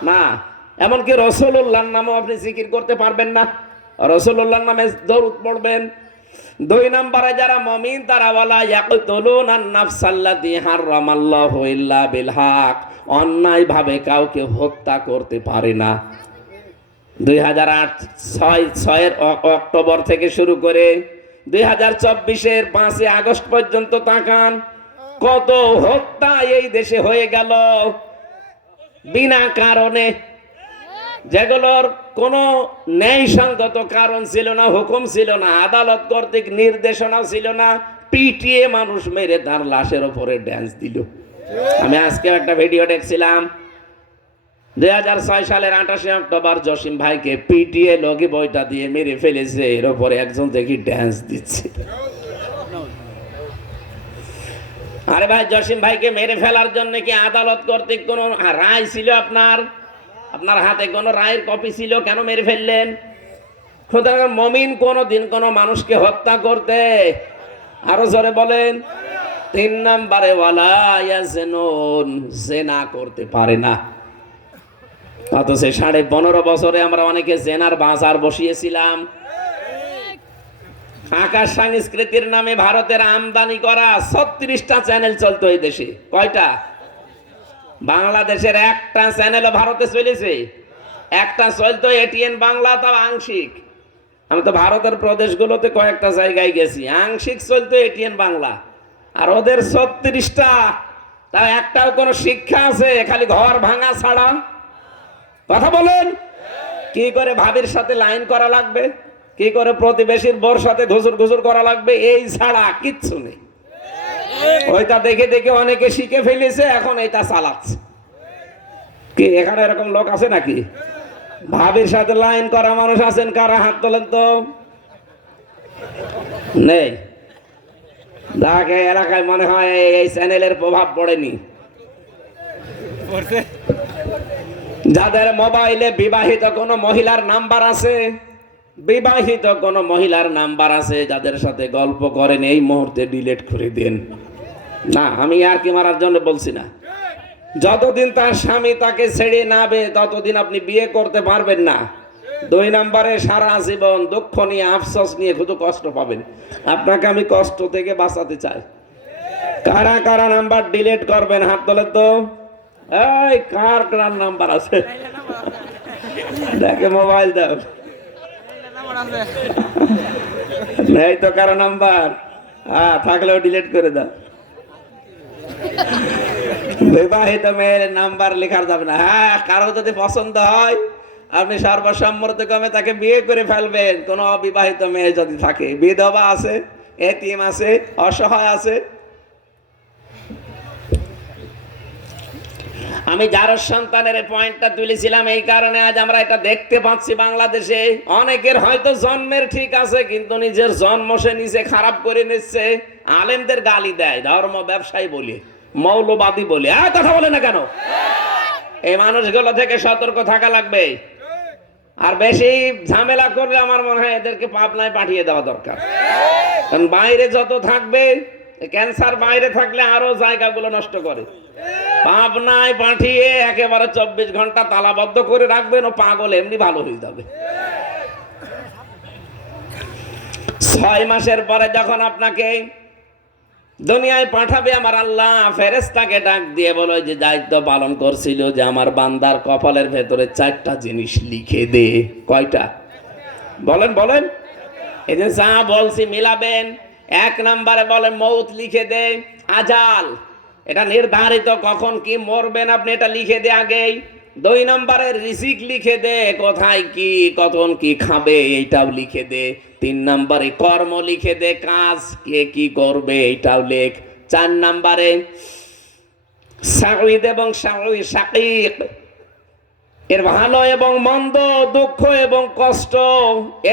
না। এমনকি রাসূলুল্লাহর নামও আপনি জিকির করতে পারবেন না, রাসূলুল্লাহর নামে দরুদ পড়বেন। 2 নম্বরে যারা মুমিন তারা ওয়ালা ইয়াকতুলুনান নাফসাল্লাতী হারামাল্লাহু ইল্লা বিল হক, অন্যায় ভাবে কাউকে হত্যা করতে পারে না। 2006 অক্টোবর থেকে শুরু করে 2024 5 আগস্ট পর্যন্ত তাকান, কত হত্যা এই দেশে হয়ে গেল বিনা কারণে, যেগুলোর কোনো ন্যায়সঙ্গত কারণ ছিল না, হুকুম ছিল না, আদালত কর্তৃক নির্দেশনা ছিল না, পিটিয়ে মানুষ মেরে তার লাশের উপরে ড্যান্স দিল। আমি আজকে একটা ভিডিও দেখছিলাম, 2006 সালের 28 অক্টোবর জসিম ভাইকে পিটিয়ে লগি বইটা দিয়ে মেরে ফেলেছে, এর উপরে একজন দেখি ড্যান্স দিচ্ছে। আরে ভাই, জসিম ভাইকে মেরে ফেলার জন্য কি আদালত কর্তৃক কোন রায় ছিল? আপনার হাতে কোনো রায়ের কপি ছিল? কেন মেরে ফেললেন? সুতরাং মুমিন কোনদিন কোনো মানুষকে হত্যা করতে, আরো জোরে বলেন, 3 নম্বরে ওয়ালা ইয়াজনুন, জেনা করতে পারে না। অথচ 15.5 বছরে আমরা অনেকে জেনার বাজার বসিয়েছিলাম। আকাশ সংস্কৃতির নামে ভারতের আমদানি করা 36টা চ্যানেল চলতো এই দেশে। কয়টা? বাংলাদেশের একটা চ্যানেলও ভারতে চলেছে, একটা চলতো এটিএন বাংলা, তাও আংশিক। আমি তো ভারতের প্রদেশগুলোতে কয়েকটা জায়গায় গেছি, আংশিক চলতো এটিএন বাংলা, আর ওদের 36টা, তাও একটাও কোনো শিক্ষা আছে? খালি ঘর ভাঙা ছাড়া। কথা বলেন, কি করে ভাবির সাথে লাইন করা লাগবে, কি করে প্রতিবেশীর বোর সাথে ঘুষুর ঘুষুর করা লাগবে, এই ছাড়া কিচ্ছু নেই। ওইটা দেখে দেখে অনেকে শিখে ফেলেছে, এখন এইটা চালাচ্ছে। কি এখানে এরকম লোক আছে নাকি? ভাবির সাথে লাইন করা মানুষ আছেন কারা? হাত তোলেন তো। নেই। যাকে এলাকায় মনে হয় এই চ্যানেলের প্রভাব পড়েনি। যাদের মোবাইলে বিবাহিত কোনো মহিলার নাম্বার আছে, বিবাহিত কোনো মহিলার নাম্বার আছে, যাদের সাথে গল্প করেন, এই মুহূর্তে ডিলিট করে দেন। না, আমি আর কি মারার জন্য বলছি না। যতদিন তার স্বামী তাকে ছেড়ে নাবে ততদিন আপনি বিয়ে করতে পারবেন না। 2 নম্বরে সারা জীবন দুঃখ নিয়ে, আফসোস নিয়ে শুধু কষ্ট পাবেন। আপনাকে আমি কষ্ট থেকে বাঁচাতে চাই। কারা কারা নাম্বার ডিলিট করবেন হাত তোলে তো। এই কার কার নাম্বার আছে দেখে মোবাইল দাও। নেই তো কারো নাম্বার? থাকলেও ডিলিট করে দাও। বিবাহিত মেয়ের নাম্বার লেখার যাবে না। হ্যাঁ, কারো যদি পছন্দ হয় আপনি সর্বসম্মতিক্রমে তাকে বিয়ে করে ফেলবেন। কোনো অবিবাহিত মেয়ে যদি থাকে, বিধবা আছে, এতিম আছে, অসহায় আছে। আমি যার সন্তানের পয়েন্টটা তুলেছিলাম এই কারণে আজ আমরা এটা দেখতে পাচ্ছি বাংলাদেশে অনেকের হয়তো জন্মের ঠিক আছে, কিন্তু নিজের জন্ম সে নিজে খারাপ করে নিচ্ছে। আলেমদের গালি দেয়, ধর্ম ব্যবসায়ী বলে, মৌলবাদী বলে। কথা বলে না কেন? এই মানুষগুলো থেকে সতর্ক থাকা লাগবে। আর বেশি ঝামেলা করলে আমার মনে হয় এদেরকে পাবনায় পাঠিয়ে দেওয়া দরকার। কারণ বাইরে যত থাকবে, ক্যান্সার বাইরে থাকলে আরো জায়গাগুলো নষ্ট করে। পাবনায় পাঠিয়ে একেবারে 24 ঘন্টা তালাবদ্ধ করে রাখবেন, ও পাগল এমনি ভালো হয়ে যাবে। 6 মাসের পরে যখন আপনাকে দুনিয়ায় পাঠাবে আমার আল্লাহ, ফেরেশতাকে ডাক দিয়ে বলো যে দায়িত্ব পালন করছিল যে আমার বান্দার কপালের ভেতরে 4টা জিনিস লিখে দে। কয়টা? বলেন বলেন। এই যে যা বলছি মিলাবেন। 1 নম্বরে বলে মৌত লিখে দে, আজাল, এটা নির্ধারিত কখন কি মরবেন আপনি এটা লিখে দে আগেই। 2 নম্বরে রিজিক লিখে দে, কোথায় কি কখন কি খাবে এইটাও লিখে দে। 3 নম্বরে কর্ম লিখে দে, কাজ কে কি করবে এইটাও লেখ। 4 নম্বরে সাঈদ এবং শাকীক, এর ভালো এবং মন্দ, দুঃখ এবং কষ্ট,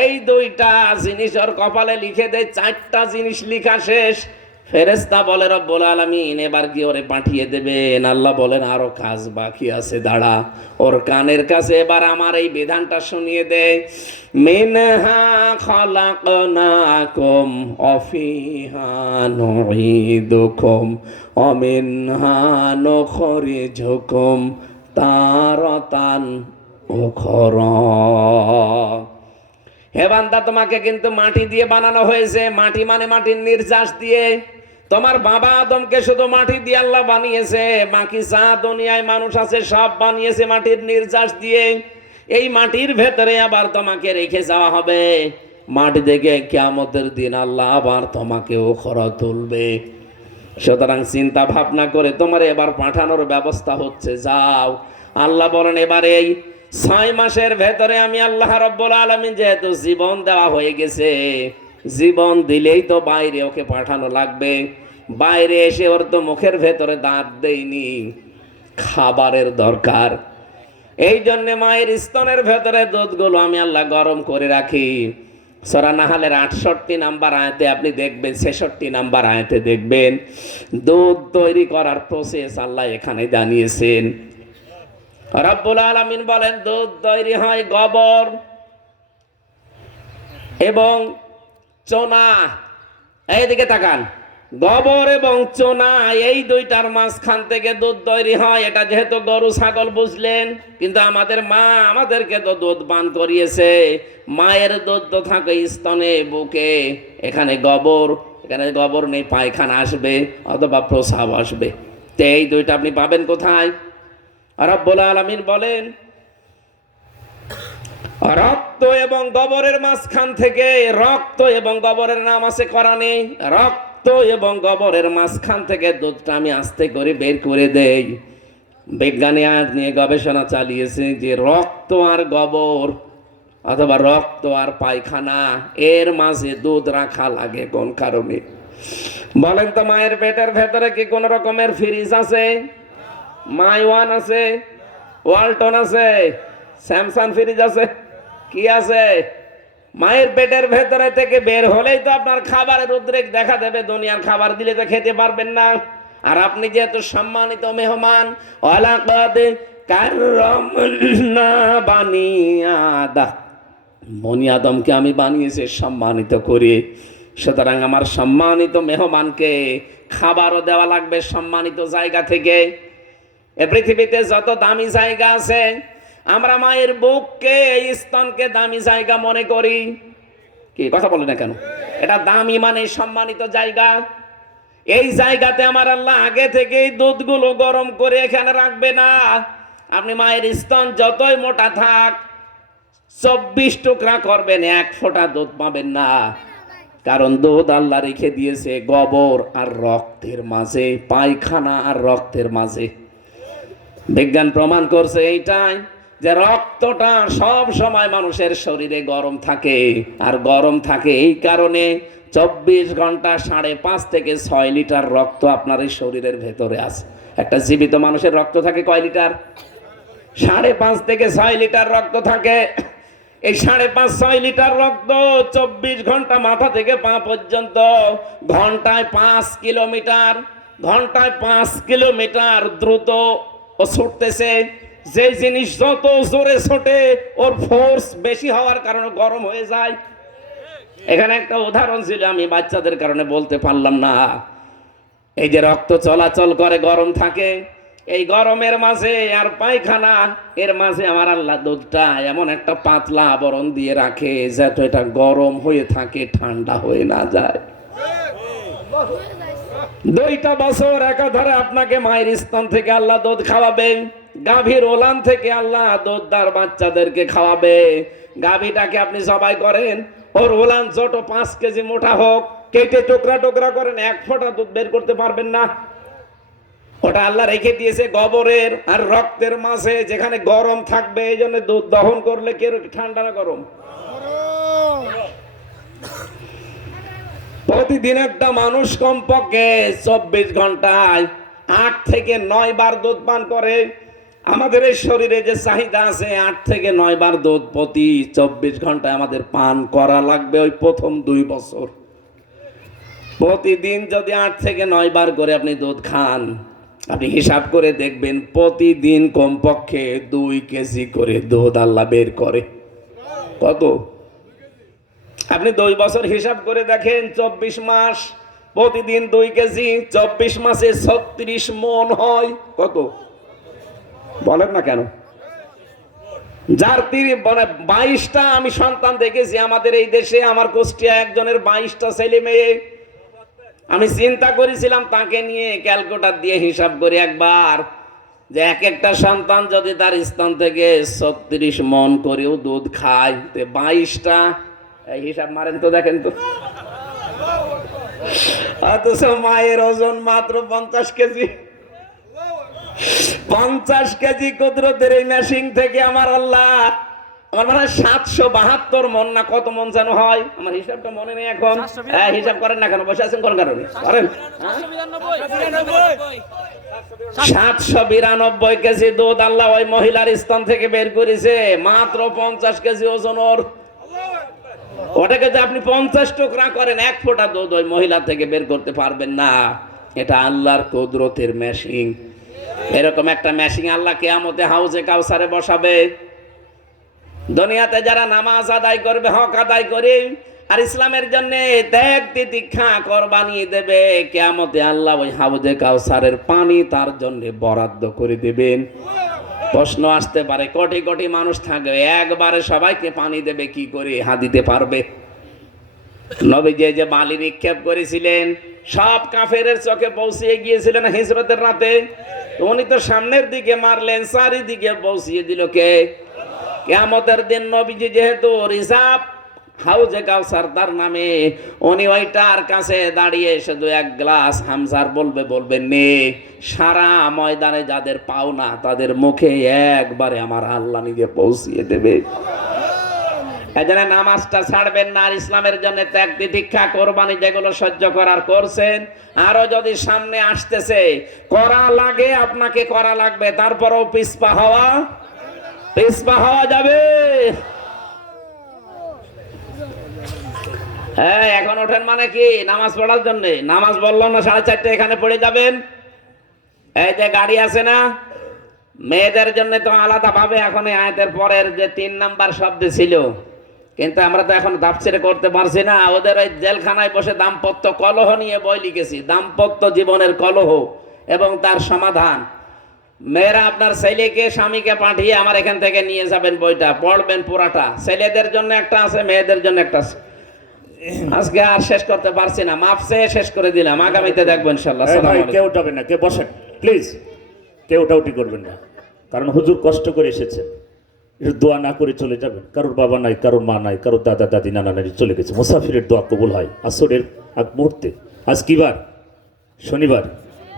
এই 2টা জিনিস ওর কপালে লিখে দে। 4টা জিনিস লিখা শেষ। ফেরেশতা বলে রব্বুল আলামিন এবার কি ওরে পাঠিয়ে দেবেন? আল্লাহ বলেন আরো কাজ বাকি আছে, দাঁড়া। ওর কানের কাছে এবার আমার এই বিধানটা শুনিয়ে দে। মিনহা খালাকনাকুম ওয়া ফিহা নুঈদুকুম ওয়া মিনহা নুখরিজুকুম তারাতান উখরা। হে বান্দা, তোমাকে কিন্তু মাটি দিয়ে বানানো হয়েছে। মাটি মানে মাটির নির্যাস দিয়ে। তোমার বাবা আদমকে শুধু মাটি দিয়ে আল্লাহ বানিয়েছে, বাকি যা দুনিয়ায় মানুষ আছে সব বানিয়েছে মাটির নির্যাস দিয়ে। এই মাটির ভেতরে আবার তোমাকে রেখে যাওয়া হবে। মাটি থেকে কিয়ামতের দিন আল্লাহ আবার তোমাকে উখরা তুলবে। সুতরাং চিন্তা ভাবনা করে তোমার এবার পাঠানোর ব্যবস্থা হচ্ছে, যাও। আল্লাহ বলেন এবারে এই 6 মাসের ভেতরে আমি আল্লাহ রাব্বুল আলামিন যেহেতু জীবন দেওয়া হয়ে গেছে, জীবন দিলেই তো বাইরে ওকে পাঠানো লাগবে। বাইরে এসে ওর তো মুখের ভেতরে দাঁত দেয়নি, খাবারের দরকার। এই জন্য মায়ের স্তনের ভেতরে দুধগুলো আমি আল্লাহ গরম করে রাখি। সূরা নাহলের 68 নাম্বার আয়াতে আপনি দেখবেন, 66 নাম্বার আয়াতে দেখবেন দুধ তৈরি করার প্রসেস আল্লাহ এখানে জানিয়েছেন। রব্বুল আলামিন বলেন দুধ তৈরি হয় গোবর এবং চোনা। এইদিকে তাকান, গোবর এবং চোনা, এই 2টার মাঝখান থেকে দুধ তৈরি হয়। এটা যেহেতু গরু ছাগল বুঝলেন, কিন্তু আমাদের মা আমাদেরকে তো দুধ পান করিয়েছে। মায়ের দুধ তো থাকে স্তনে, বুকে। এখানে গোবর নেই, পায়খানা আসবে অথবা প্রস্রাব আসবে। তো এই 2টা আপনি পাবেন কোথায়? রব্বুল আলামিন বলেন রক্ত এবং গোবরের মাঝখান থেকে, রক্ত এবং গোবরের নাম আছে কোরআনে, রক্ত এবং গোবরের মাঝখান থেকে দুধটা আমি আস্তে করে বের করে দেই। বিজ্ঞানী আজ নিয়ে গবেষণা চালিয়েছে যে রক্ত আর গোবর অথবা রক্ত আর পায়খানা এর মাঝে দুধ রাখা লাগে কোন কারণে? বলেন তো, মায়ের পেটের ভেতরে কি কোন রকমের ফ্রিজ আছে? মাইওয়ান আছে, ওয়ালটন আছে, স্যামসাং ফ্রিজ আছে, কি আছে? মায়ের পেটের ভেতরে থেকে বের হলেই তো আপনার খাবারের উদ্রেক দেখা দেবে। দুনিয়ার খাবার দিলে তো খেতে পারবেন না। আর আপনি যেহেতু সম্মানিত মেহমান, ওয়ালাকাদ কাররামনা বানি আদম, বনি আদমকে আমি বানিয়েছি সম্মানিত করে। সুতরাং আমার সম্মানিত মেহমানকে খাবারও দেওয়া লাগবে সম্মানিত জায়গা থেকে। এ পৃথিবীতে যত দামি জায়গা আছে, আমরা মায়ের বুককে, এই স্তনকে দামি জায়গা মনে করি। কি কথা বলে না কেন? এটা দামি মানে সম্মানিত জায়গা। এই জায়গাতে আমার আল্লাহ আগে থেকেই দুধগুলো গরম করে এখানে রাখবে না। আপনি মায়ের স্তন যতই মোটা থাক, 24 টুকরা করবেন, 1 ফোঁটা দুধ পাবেন না। কারণ দুধ আল্লাহ রেখে দিয়েছে গোবর আর রক্তের মাঝে, পায়খানা আর রক্তের মাঝে। বিজ্ঞান প্রমাণ করছে এইটাই, যে রক্তটা সব সময় মানুষের শরীরে গরম থাকে। আর গরম থাকে এই কারণে 24 ঘন্টা 5.5 থেকে 6 লিটার রক্ত আপনার এই শরীরের ভেতরে আছে। একটা জীবিত মানুষের রক্ত থাকে কয় লিটার? 5.5 থেকে 6 লিটার রক্ত থাকে। এই 5.5-6 লিটার রক্ত 24 ঘন্টা মাথা থেকে পা পর্যন্ত ঘন্টায় 5 কিলোমিটার, ঘন্টায় 5 কিলোমিটার দ্রুত ও ছুটতেছে। যে জিনিস যত জোরে ছোটে ওর ফোর্স বেশি হওয়ার কারণে গরম হয়ে যায়। এখানে একটা উদাহরণ ছিল, আমি বাচ্চাদের কারণে বলতে পারলাম না। এই যে রক্ত চলাচল করে, গরম থাকে, এই গরমের মাঝে আর পায়খানা এর মাঝে আমার আল্লাহ দুধটা এমন একটা পাতলা আবরণ দিয়ে রাখে যাতে এটা গরম হয়ে থাকে, ঠান্ডা হয়ে না যায়। 2টা বছর একাধারে আপনাকে মায়ের স্তন থেকে আল্লাহ দুধ খাওয়াবে, গাভীর ওলান থেকে আল্লাহ দুধ তার বাচ্চাদেরকে খাওয়াবে। গাভীটাকে আপনি জবাই করেন, ওর ওলান ছোট 5 কেজি মোটা হোক, কেটে টুকরা টুকরা করেন, 1 ফোঁটা দুধ বের করতে পারবেন না। ওটা আল্লাহ রেখে দিয়েছে গোবরের আর রক্তের মাঝে, যেখানে গরম থাকবে। এই জন্য দুধ দহন করলে কে ঠান্ডা না গরম? প্রতিদিন একটা মানুষ কমপক্ষে 24 ঘন্টায় 8 থেকে 9 বার দুধ পান করে। আমাদের এই শরীরে যে চাহিদা আছে 8 থেকে 9 বার দুধ প্রতি 24 ঘন্টায় আমাদের পান করা লাগবে। ওই প্রথম 2 বছর প্রতিদিন যদি 8 থেকে 9 বার করে আপনি দুধ খান, আপনি হিসাব করে দেখবেন প্রতিদিন কমপক্ষে 2 কেজি করে দুধ আল্লাহ বের করে। কত? আপনি 2 বছর হিসাব করে দেখেন, 24 মাস, প্রতিদিন 2 কেজি, 24 মাসে 36 মন হয়। কত বলেন না কেন? যার 22টা আমি সন্তান দেখেছি আমাদের এই দেশে। আমার কুষ্টিয়া একজনের 22টা ছেলে মেয়ে। আমি চিন্তা করেছিলাম তাকে নিয়ে ক্যালকুলেটর দিয়ে হিসাব করি একবার, যে এক একটা সন্তান যদি তার স্তন থেকে 36 মন করেও দুধ খায়, 22টা হিসাব মারেন তো, দেখেন তো। অথচ মায়ের ওজন মাত্র 50 কেজি। 50 কেজি কুদরতের এই মেশিন থেকে আমার আল্লাহ, আমার মনে হয় 772 মন না কত মন যেন হয়, আমার হিসাবটা মনে নেই এখন। হিসাব করেন না কেন? বসে আছেন কোন কারণে? করেন। 792 কেজি দুধ আল্লাহ ওই মহিলার স্তন থেকে বের করেছে। মাত্র 50 কেজি ওজন ওর। ওটাকে যে আপনি 50 টুকরা করেন, 1 ফোঁটা দুধ ওই মহিলা থেকে বের করতে পারবেন না। এটা আল্লাহর কুদরতের মেশিন। এরকম একটা মেশিন আল্লাহ কিয়ামতে হাউজে কাউসারে বসাবে। দুনিয়াতে যারা নামাজ আদায় করবে, হক আদায় করে আর ইসলামের জন্য ত্যাগ তিতিক্ষা কোরবানি দেবে, কিয়ামতে আল্লাহ ওই হাউজে কাউসারের পানি তার জন্য বরাদ্দ করে দেবেন। প্রশ্ন আসতে পারে, কোটি কোটি মানুষ থাকবে, একবারে সবাইকে পানি দেবে কি করে? দিতে পারবে? নবীজি যে বালি নিক্ষেপ করেছিলেন, সব কাফেরের চোখে পৌঁছিয়ে গিয়েছিলেন হিজরতের রাতে। উনি তো সামনের দিকে মারলেন, চারিদিকে পৌঁছিয়ে দিল কে? কিয়ামতের দিন নবীজি যেহেতু রিজার্ভ হাউজে কাউসার তার নামে, উনি ওইটার কাছে দাঁড়িয়ে শুধু 1 গ্লাস হামজার বলবেন নে। সারা ময়দানে যাদের পাওনা তাদের মুখে একবারে আমার আল্লাহ নিজে পৌঁছিয়ে দেবে। এজন্য নামাজটা ছাড়বেন না, আর ইসলামের জন্য ত্যাগ তিতিক্ষা কোরবানি যেগুলো সহ্য করার করছেন, আরো যদি সামনে আসতেছে করা লাগে, আপনাকে করা লাগবে। তারপরও পিছপা হওয়া যাবে। হ্যাঁ, এখন ওঠেন মানে কি? নামাজ পড়ার জন্য। নামাজ বললাম না 4:30 এখানে পড়ে যাবেন। এই যে গাড়ি আছে না, মেয়েদের জন্য তো আলাদা ভাবে এখন এই আয়াতের পরের যে 3 নাম্বার শব্দ ছিল, কিন্তু আমরা তো এখন তাফসীর করতে পারছি না। ওদের ওই জেলখানায় বসে দাম্পত্য কলহ নিয়ে বই লিখেছি, দাম্পত্য জীবনের কলহ এবং তার সমাধান। মেয়েরা আপনার ছেলেকে স্বামীকে পাঠিয়ে আমার এখান থেকে নিয়ে যাবেন, বইটা পড়বেন পুরাটা। ছেলেদের জন্য একটা আছে, মেয়েদের জন্য একটা আছে। আজকে আর শেষ করতে পারছি না, মাপসে শেষ করে দিলাম, আগামীতে দেখবো ইনশাআল্লাহ। কেউ যাবেন না, কেউ বসেন প্লিজ, কেউ টাউটি করবেন না, কারণ হুজুর কষ্ট করে এসেছেন। দোয়া না করে চলে যাবেন। কারোর বাবা নাই, কারোর মা নাই, কারোর দাদা দাদি নানা নানি চলে গেছে। মুসাফিরের দোয়া কবুল হয় আসরের আগ মুহূর্তে। আজ কি বার? শনিবার।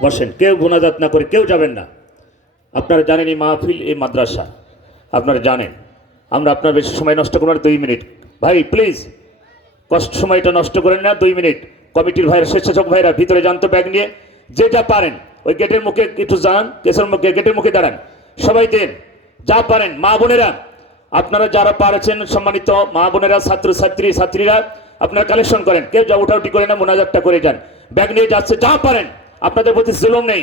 বসেন, কেউ গুনাজাত না করে কেউ যাবেন না। আপনারা জানেন এই মাহফিল এই মাদ্রাসা আপনারা জানেন। আমরা আপনার বেশি সময় নষ্ট করবো না, 2 মিনিট ভাই প্লিজ, কষ্ট সময়টা নষ্ট করেন না, 2 মিনিট। কমিটির ভাইরা, স্বেচ্ছাসেবক ভাইরা ভিতরে যান তো, ব্যাগ নিয়ে যেটা পারেন ওই গেটের মুখে একটু যান, কেসের মুখে গেটের মুখে দাঁড়ান, সবাই দেন যা পারেন। মা বোনেরা আপনারা যারা পারছেন, সম্মানিত মা বোনেরা, ছাত্রীরা আপনারা কালেকশন করেন, কেউ যা উঠাউটি করে না, মোনাজাতটা করে যান। ব্যাগ নিয়ে যাচ্ছে, যা পারেন, আপনাদের প্রতি জুলুম নেই,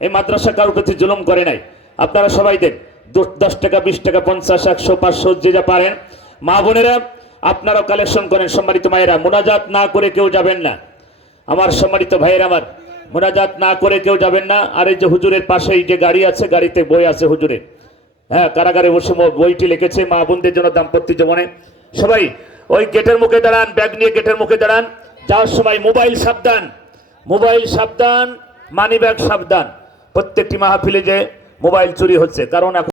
এই মাদ্রাসা কারোর প্রতি জুলুম করে নাই। আপনারা সবাই দেন, 10 টাকা, 20 টাকা, 50, 100, 500 যে যা পারেন। মা বোনেরা আপনারাও কালেকশন করেন। সম্মানিত মায়েরা, মোনাজাত না করে কেউ যাবেন না, আমার সম্মানিত ভাইয়েরা আমার, মোনাজাত না করে কেউ যাবেন না। আর এই যে হুজুরের পাশেই যে গাড়ি আছে, গাড়িতে বই আছে হুজুরের, হ্যাঁ, কারাগারে বসে বইটি লিখেছে মা বোনদের জন্য দাম্পত্য জীবনে। সবাই ওই গেটের মুখে দাঁড়ান, ব্যাগ নিয়ে গেটের মুখে দাঁড়ান। যাওয়ার সময় মোবাইল সাবধান, মোবাইল সাবধান, মানি ব্যাগ সাবধান। প্রত্যেকটি মাহফিলে যে মোবাইল চুরি হচ্ছে, কারণ এখন